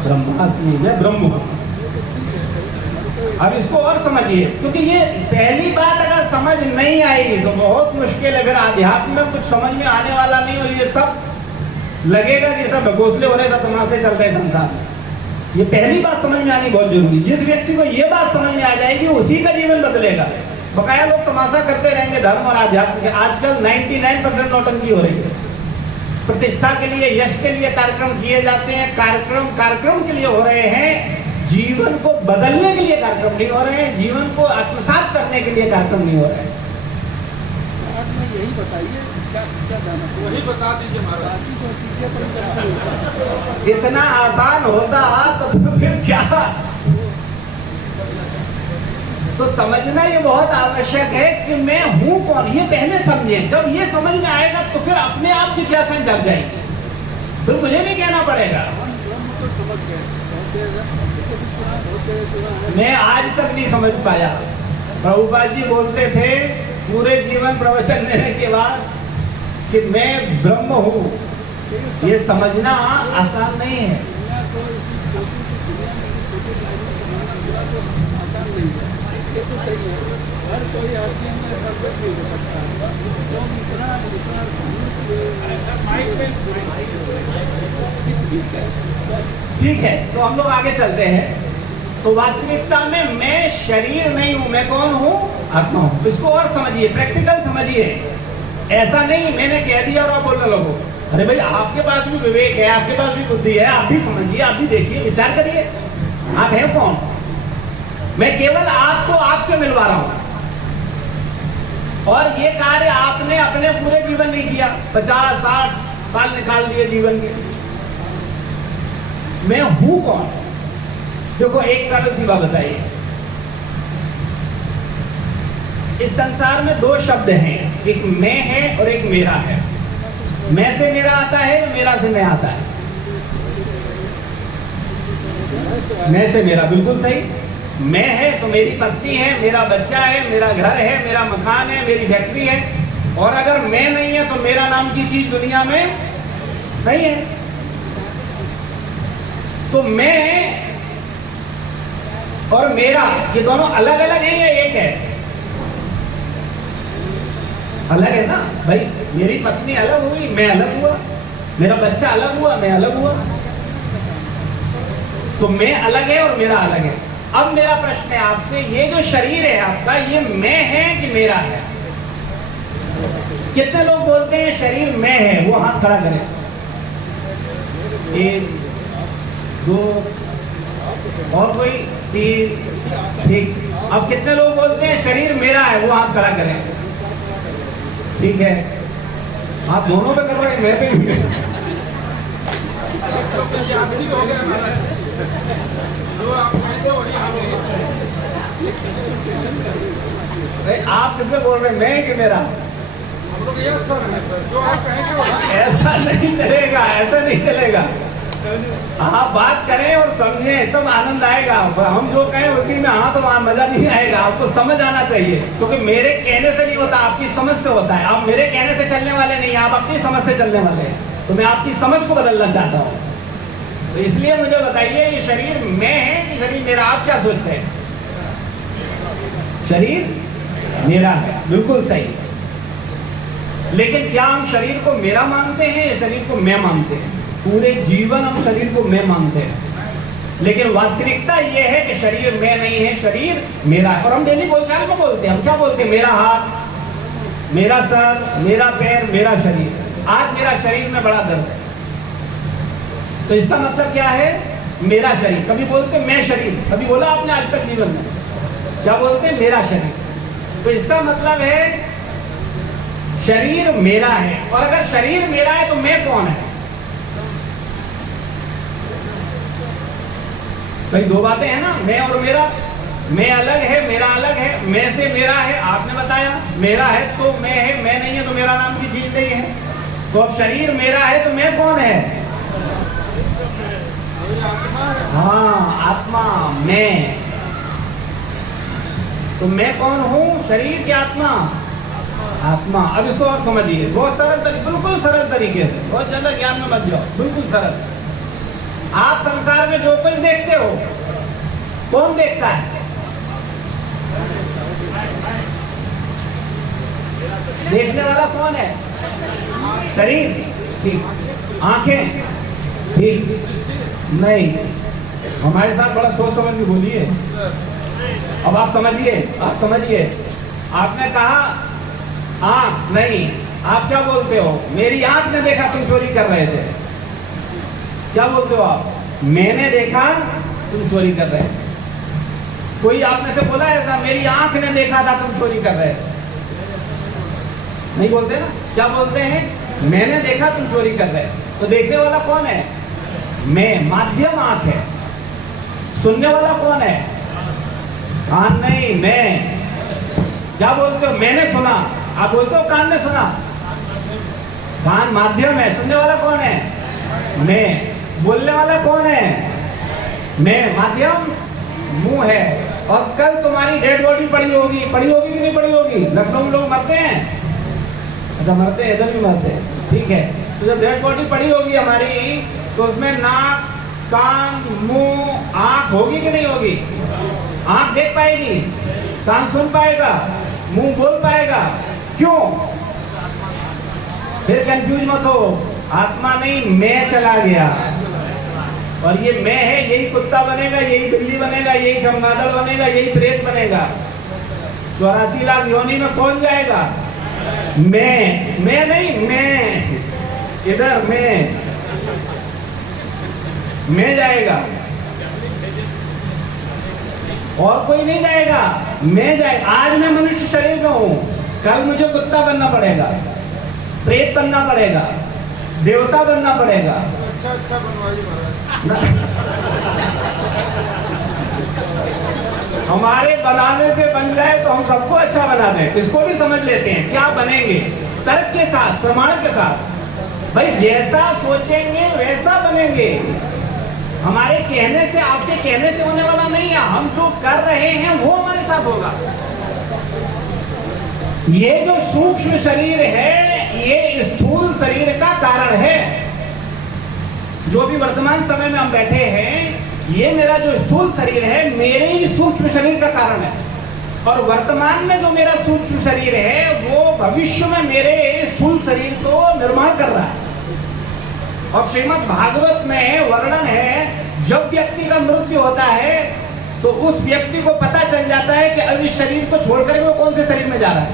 ब्रह्मास्मि, मैं ब्रह्म हूं। अब इसको और समझिए, क्योंकि ये पहली बात अगर समझ नहीं आएगी तो बहुत मुश्किल है। फिर आध्यात्म में कुछ समझ में आने वाला नहीं, और ये सब लगेगा कि सब घोंसले हो रहे, सब तमाशे चल रहे संसार में। ये पहली बात समझ में आनी बहुत जरूरी। जिस व्यक्ति को ये बात समझ में आ जाएगी उसी का जीवन बदलेगा। बकाया लोग तमाशा करते रहेंगे धर्म और आध्यात्म के। आजकल 99% नौटंकी हो रही है। प्रतिष्ठा के लिए, यश के लिए कार्यक्रम किए जाते हैं। कार्यक्रम के लिए हो रहे हैं। जीवन को बदलने के लिए कार्यक्रम नहीं हो रहे हैं। जीवन को आत्मसात करने के लिए कार्यक्रम नहीं हो रहे हैं। यही बताइए क्या जाना, वही बता दीजिए महाराज। इतना आसान होता तो फिर क्या। तो समझना ये बहुत आवश्यक है कि मैं हूं कौन, ये पहले समझे। जब ये समझ में आएगा तो फिर अपने आप जिज्ञासा जग जाएगी। फिर मुझे नहीं कहना पड़ेगा। मैं आज तक नहीं समझ पाया। प्रभुपाद जी बोलते थे पूरे जीवन प्रवचन देने के बाद कि मैं ब्रह्म हूं। ये समझना आसान नहीं है। हर कोई आदमी ठीक है, तो हम लोग आगे चलते हैं। तो वास्तविकता में मैं शरीर नहीं हूं। मैं कौन हूं? आत्मा हूं। इसको और समझिए, प्रैक्टिकल समझिए। ऐसा नहीं मैंने कह दिया और आप बोलने लगो। अरे भाई आपके पास भी विवेक है, आपके पास भी बुद्धि है, आप भी समझिए, आप भी देखिए, विचार करिए। आप हैं कौन? मैं केवल आपको आपसे मिलवा रहा हूं। और ये कार्य आपने अपने पूरे जीवन नहीं किया। 50-60 साल निकाल दिए जीवन के। मैं हूं कौन? देखो एक सरल सी बात बताइए। इस संसार में दो शब्द हैं, एक मैं है और एक मेरा है। मैं से मेरा आता है, मेरा से मैं आता है। मैं से मेरा, बिल्कुल सही। मैं है तो मेरी पत्नी है, मेरा बच्चा है, मेरा घर है, मेरा मकान है, मेरी फैक्ट्री है। और अगर मैं नहीं है तो मेरा नाम की चीज दुनिया में नहीं है। तो मैं और मेरा ये दोनों अलग अलग हैं या एक है? अलग है ना भाई, मेरी पत्नी अलग हुई, मैं अलग हुआ, मेरा बच्चा अलग हुआ, मैं अलग हुआ, तो मैं अलग है और मेरा अलग है। अब मेरा प्रश्न है आपसे, ये जो शरीर है आपका, ये मैं है कि मेरा है? कितने लोग बोलते हैं शरीर मैं है? वो हाथ खड़ा करें। 1 2 और कोई 3, ठीक। अब कितने लोग बोलते हैं शरीर मेरा है? वो हाथ खड़ा करें। ठीक है, आप दोनों पे कर रहे हैं, मैं पे भी। आप किसमें बोल रहे हैं, मैं कि मेरा? ऐसा नहीं चलेगा, ऐसा नहीं चलेगा। आप बात करें और समझें तब आनंद आएगा। हम जो कहें उसी में हाँ तो वहां मजा नहीं आएगा। आपको समझ आना चाहिए, क्योंकि मेरे कहने से नहीं होता, आपकी समझ से होता है। आप मेरे कहने से चलने वाले नहीं, आप अपनी समझ से चलने वाले हैं। तो मैं आपकी समझ को बदलना चाहता हूँ। तो इसलिए मुझे बताइए, ये शरीर मैं है कि शरीर मेरा? आप क्या सोचते हैं? शरीर मेरा है, बिल्कुल सही। लेकिन क्या हम शरीर को मेरा मानते हैं या शरीर को मैं मानते हैं? पूरे जीवन हम शरीर को मैं मानते हैं, लेकिन वास्तविकता यह है कि शरीर मैं नहीं है, शरीर मेरा है। और हम डेली बोलचाल में बोलते हैं, हम क्या बोलते हैं? मेरा हाथ, मेरा सर, मेरा पैर, मेरा शरीर। आज मेरा शरीर में बड़ा दर्द है, तो इसका मतलब क्या है? मेरा शरीर। कभी बोलते मैं शरीर, कभी बोला आपने आज तक जीवन में? क्या बोलते हैं? मेरा शरीर। तो इसका मतलब है शरीर मेरा है। और अगर शरीर मेरा है तो मैं कौन है? भाई दो बातें हैं ना, मैं और मेरा। मैं अलग है, मेरा अलग है। मैं से मेरा है, आपने बताया। मेरा है तो मैं है, मैं नहीं है तो मेरा नाम की चीज नहीं है। तो अब शरीर मेरा है तो मैं कौन है? हाँ, आत्मा, मैं। तो मैं कौन हूं? शरीर की आत्मा? आत्मा। अब इसको और समझिए, बहुत सरल तरीके, बिल्कुल सरल तरीके से, बहुत ज्यादा ज्ञान में मत जाओ, बिल्कुल सरल। आप संसार में जो कुछ देखते हो, कौन देखता है? देखने वाला कौन है? शरीर, ठीक। आंखें, ठीक। नहीं, हमारे साथ बड़ा सोच समझ के बोलिए। अब आप समझिए, आप समझिए। आपने कहा आंख नहीं, आप क्या बोलते हो? मेरी आंख ने देखा तुम चोरी कर रहे थे। क्या बोलते हो आप? मैंने देखा तुम चोरी कर रहे थे। कोई आप में से बोला ऐसा, मेरी आंख ने देखा था तुम चोरी कर रहे थे? नहीं बोलते ना। क्या बोलते हैं? मैंने देखा तुम चोरी कर रहे थे। तो देखने वाला कौन है? मैं, माध्यम आंख है। सुनने वाला कौन है? कान नहीं, मैं। क्या बोलते हो? मैंने सुना। आप बोलते हो कान ने सुना। कान माध्यम है, सुनने वाला कौन है? मैं। बोलने वाला कौन है? मैं, माध्यम मुंह है। और कल तुम्हारी डेड बॉडी पड़ी होगी कि नहीं पड़ी होगी? लखनऊ में लोग मरते हैं, अच्छा मरते हैं, इधर भी मरते हैं, ठीक है। तो जब डेड बॉडी पड़ी होगी हमारी, तो उसमें नाक, कान, मुंह, आंख होगी कि नहीं होगी? आंख देख पाएगी, कान सुन पाएगा, मुंह बोल पाएगा। क्यों? फिर कंफ्यूज मत हो, आत्मा नहीं, मैं चला गया। और ये मैं है, यही कुत्ता बनेगा, यही बिल्ली बनेगा, यही चमगादड़ बनेगा, यही प्रेत बनेगा। 84 लाख योनि में कौन जाएगा? मैं नहीं, मैं इधर, मैं जाएगा और कोई नहीं जाएगा। मैं जाएगा। आज मैं मनुष्य शरीर में हूं, कल मुझे कुत्ता बनना पड़ेगा, प्रेत बनना पड़ेगा, देवता बनना पड़ेगा। अच्छा बनवाइए हमारे बनाने से बन जाए तो हम सबको अच्छा बना दें। इसको भी समझ लेते हैं क्या बनेंगे, तर्क के साथ, प्रमाण के साथ। भाई जैसा सोचेंगे वैसा बनेंगे। हमारे कहने से, आपके कहने से होने वाला नहीं है। हम जो कर रहे हैं वो हमारे साथ होगा। ये जो सूक्ष्म शरीर है, ये स्थूल शरीर का कारण है। जो भी वर्तमान समय में हम बैठे हैं, ये मेरा जो स्थूल शरीर है, मेरे ही सूक्ष्म शरीर का कारण है। और वर्तमान में जो मेरा सूक्ष्म शरीर है वो भविष्य में मेरे स्थूल शरीर को निर्माण कर रहा है। और श्रीमद् भागवत में वर्णन है, जब व्यक्ति का मृत्यु होता है तो उस व्यक्ति को पता चल जाता है कि अब इस शरीर को छोड़कर वो कौन से शरीर में जा रहा है।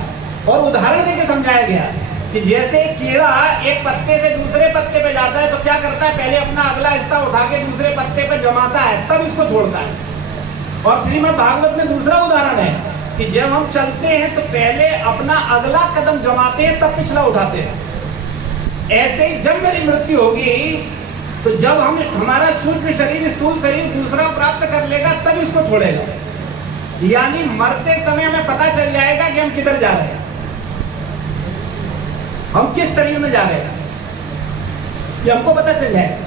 और उदाहरण देके समझाया गया कि जैसे कीड़ा एक पत्ते से दूसरे पत्ते पे जाता है तो क्या करता है, पहले अपना अगला हिस्सा उठा के दूसरे पत्ते पे जमाता है, तब इसको छोड़ता है। और श्रीमद् भागवत में दूसरा उदाहरण है कि जब हम चलते हैं तो पहले अपना अगला कदम जमाते हैं, तब पिछला उठाते हैं। ऐसे ही जब मेरी मृत्यु होगी तो जब हम हमारा सूक्ष्म शरीर स्थूल शरीर दूसरा प्राप्त कर लेगा तब इसको छोड़ेगा। यानी मरते समय हमें पता चल जाएगा कि हम किधर जा रहे हैं, हम किस शरीर में जा रहे हैं, ये हमको पता चल जाएगा।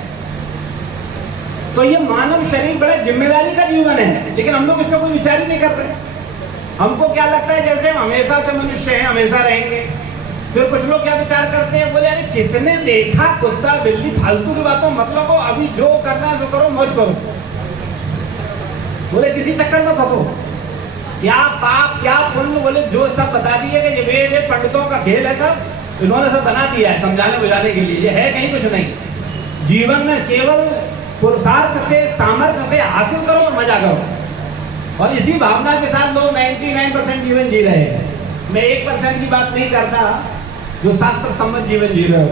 तो ये मानव शरीर बड़ा जिम्मेदारी का जीवन है, लेकिन हम लोग इसमें कोई विचार ही नहीं कर रहे। हमको क्या लगता है जैसे हम हमेशा से मनुष्य हैं, हमेशा रहेंगे। फिर कुछ लोग क्या विचार करते हैं, बोले अरे किसने देखा कुत्ता बिल्ली, फालतू की बातों मतलब हो, अभी जो करना है जो करो, मौज करो। बोले किसी चक्कर में फंसो, क्या पाप क्या पुण्य, बोले जो सब बता दिए कि ये वेद पंडितों का खेल है, सब इन्होंने सब बना दिया है समझाने बुझाने के लिए, ये है कहीं कुछ नहीं। जीवन में केवल पुरुषार्थ से सामर्थ्य से हासिल करो और मजा करो। और इसी भावना के साथ लोग 99% जीवन जी रहे हैं। मैं 1% की बात नहीं करता जो शास्त्र सम्मत जीवन जी रहे हो,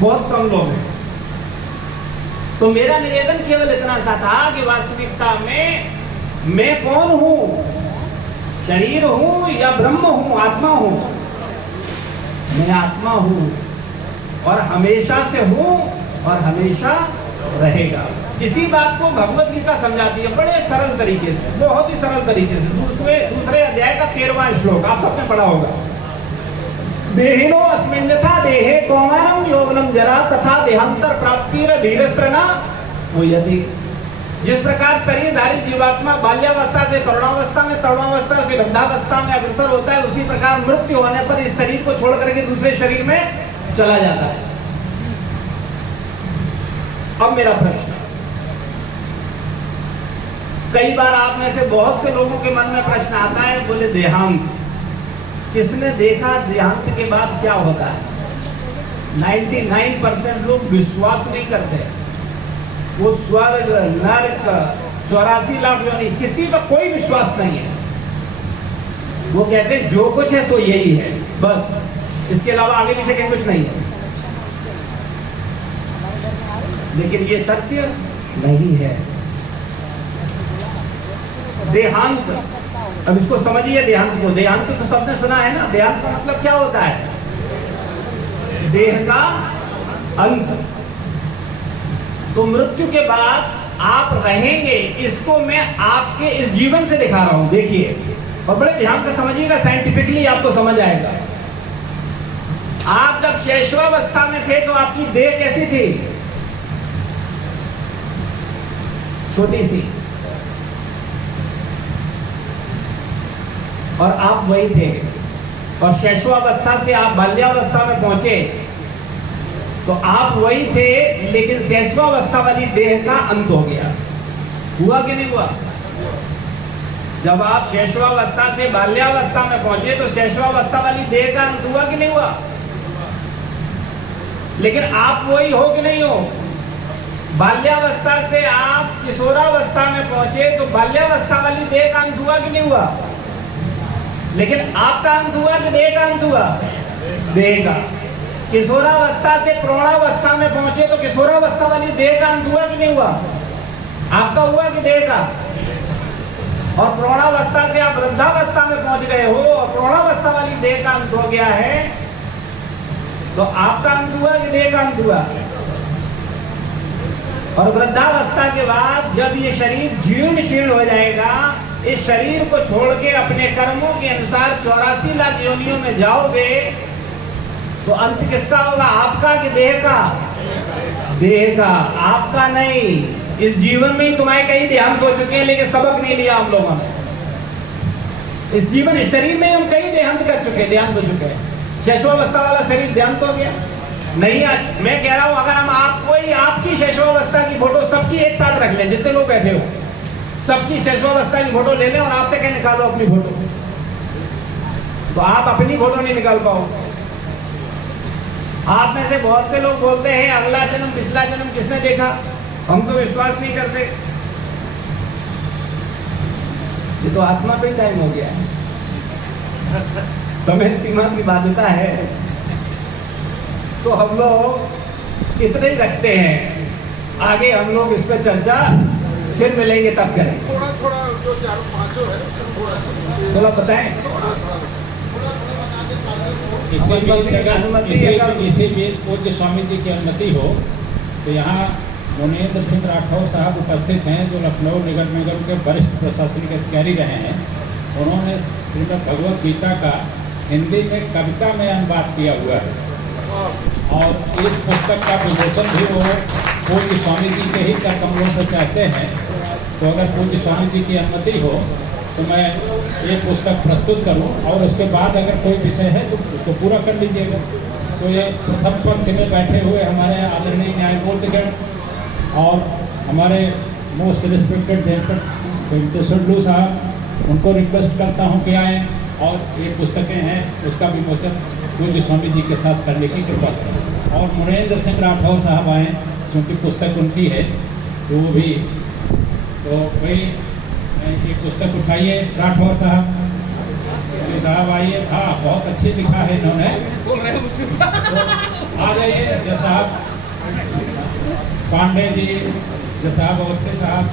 बहुत कम लोग हैं। तो मेरा निवेदन केवल इतना सा था कि वास्तविकता में मैं कौन हूं, शरीर हूं या ब्रह्म हूं, आत्मा हूं। मैं आत्मा हूं और हमेशा से हूं और हमेशा रहेगा। इसी बात को भगवत गीता समझाती है बड़े सरल तरीके से, बहुत ही सरल तरीके से। दूसरे अध्याय का 13वां श्लोक आप सबने पढ़ा होगा। देहिनो अस्मिन् यथा देहे कौमारं यौवनं जरा तथा देहांतर प्राप्तिर् धीरस्त्रना मुह्यति। जिस प्रकार शरीरधारी जीवात्मा बाल्यावस्था से तरुणावस्था में, तरुणावस्था से वृद्धावस्था में अग्रसर होता है, उसी प्रकार मृत्यु होने पर इस शरीर को छोड़ करके दूसरे शरीर में चला जाता है। अब मेरा प्रश्न, कई बार आप में से बहुत से लोगों के मन में प्रश्न आता है, बोले देहांत किसने देखा, देहांत के बाद क्या होता है। 99% लोग विश्वास नहीं करते। वो स्वर्ग नरक 84 लाख योनि, किसी पर कोई विश्वास नहीं है। वो कहते हैं जो कुछ है सो यही है, बस इसके अलावा आगे पीछे कहीं कुछ नहीं है। लेकिन ये सत्य नहीं है। देहांत, अब इसको समझिए देहांत को। देहांत तो सबने सुना है ना। देहांत का मतलब क्या होता है, देह का अंत। तो मृत्यु के बाद आप रहेंगे, इसको मैं आपके इस जीवन से दिखा रहा हूं। देखिए और बड़े ध्यान से समझिएगा, साइंटिफिकली आपको समझ आएगा। आप जब शैशवावस्था में थे तो आपकी देह कैसी थी, छोटी सी, और आप वही थे। और शैशवावस्था से आप बाल्यावस्था में पहुंचे तो आप वही थे, लेकिन शैशवावस्था वाली देह का अंत हो गया। हुआ कि नहीं हुआ? जब आप शैशवावस्था से बाल्यावस्था में पहुंचे तो शैशवावस्था वाली देह का अंत हुआ कि नहीं हुआ? लेकिन आप वही हो कि नहीं हो? बाल्यावस्था से आप किशोरावस्था में पहुंचे तो बाल्यावस्था वाली देह का अंत हुआ कि नहीं हुआ? लेकिन आपका अंत हुआ कि देह का अंत हुआ? देह का। किशोरावस्था से प्रौढ़ावस्था में पहुंचे तो किशोरावस्था वाली देह का अंत हुआ कि नहीं हुआ? आपका हुआ कि देह का? और प्रौढ़ावस्था से आप वृद्धावस्था में पहुंच गए हो और प्रौढ़ावस्था वाली देह का अंत हो गया है, तो आपका अंत हुआ कि देह का अंत हुआ? और वृद्धावस्था के बाद जब ये शरीर जीर्ण शीर्ण हो जाएगा, इस शरीर को छोड़ के अपने कर्मों के अनुसार 84 लाख योनियों में जाओगे, तो अंत किसका होगा, आपका कि देह का? देह का, आपका नहीं। इस जीवन में ही तुम्हारे कई देहांत हो चुके हैं, लेकिन सबक नहीं लिया हम लोगों ने। इस जीवन इस शरीर में हम कई देहांत कर चुके हैं, देहांत हो चुके हैं। शैशवावस्था वाला शरीर देहांत हो गया नहीं। मैं कह रहा हूं अगर हम आपको ही आपकी शैशवावस्था की फोटो सबकी एक साथ रख लें, जितने लोग बैठे हो सबकी शैशवावस्था की फोटो ले लें और आपसे कहें निकालो अपनी फोटो, तो आप अपनी फोटो नहीं निकाल पाओगे। आप में से बहुत से लोग बोलते हैं अगला जन्म पिछला जन्म किसने देखा, हम तो विश्वास नहीं करते। ये तो आत्मा पे टाइम हो गया है, समय सीमा की बाध्यता है, तो हम लोग इतने ही रखते हैं। आगे हम लोग इस पर चर्चा फिर मिलेंगे तब करें। थोड़ा थोड़ा जो चारों पांचों है थोड़ा बताएं। इसी बीच पूज्य स्वामी जी की अनुमति हो तो यहाँ मुनीन्द्र सिंह राठौर साहब उपस्थित हैं, जो लखनऊ नगर निगम के वरिष्ठ प्रशासनिक अधिकारी रहे हैं। उन्होंने श्रीमद् भगवद गीता का हिंदी में कविता में अनुवाद किया हुआ है और इस पुस्तक का विमोचन भी वो पूज्य स्वामी जी के ही कर कमलों से चाहते हैं। तो अगर पूज्य स्वामी जी की अनुमति हो तो मैं ये पुस्तक प्रस्तुत करूं और उसके बाद अगर कोई विषय है तो पूरा कर लीजिएगा। तो ये प्रथम पंक्ति में बैठे हुए हमारे आदरणीय न्यायमूर्तिगण और हमारे मोस्ट रिस्पेक्टेड सुल्लू साहब, उनको रिक्वेस्ट करता हूं कि आए और ये पुस्तकें हैं उसका विमोचन पूज्य स्वामी जी के साथ करने की कृपा करें। और मुनीन्द्र सिंह राठौर साहब आए, क्योंकि पुस्तक उनकी है तो वो भी, तो भाई ये पुस्तक उठाइए राठौर साहब। तो साहब आइए, हाँ बहुत अच्छी लिखा है इन्होंने, तो आ जाइए। जय साहब पांडे जी, जय साहब अवस्थी साहब,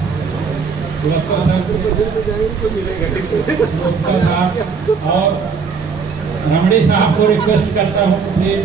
श्रीवास्तव साहब और रमणी साहब को रिक्वेस्ट करता हूँ प्लीज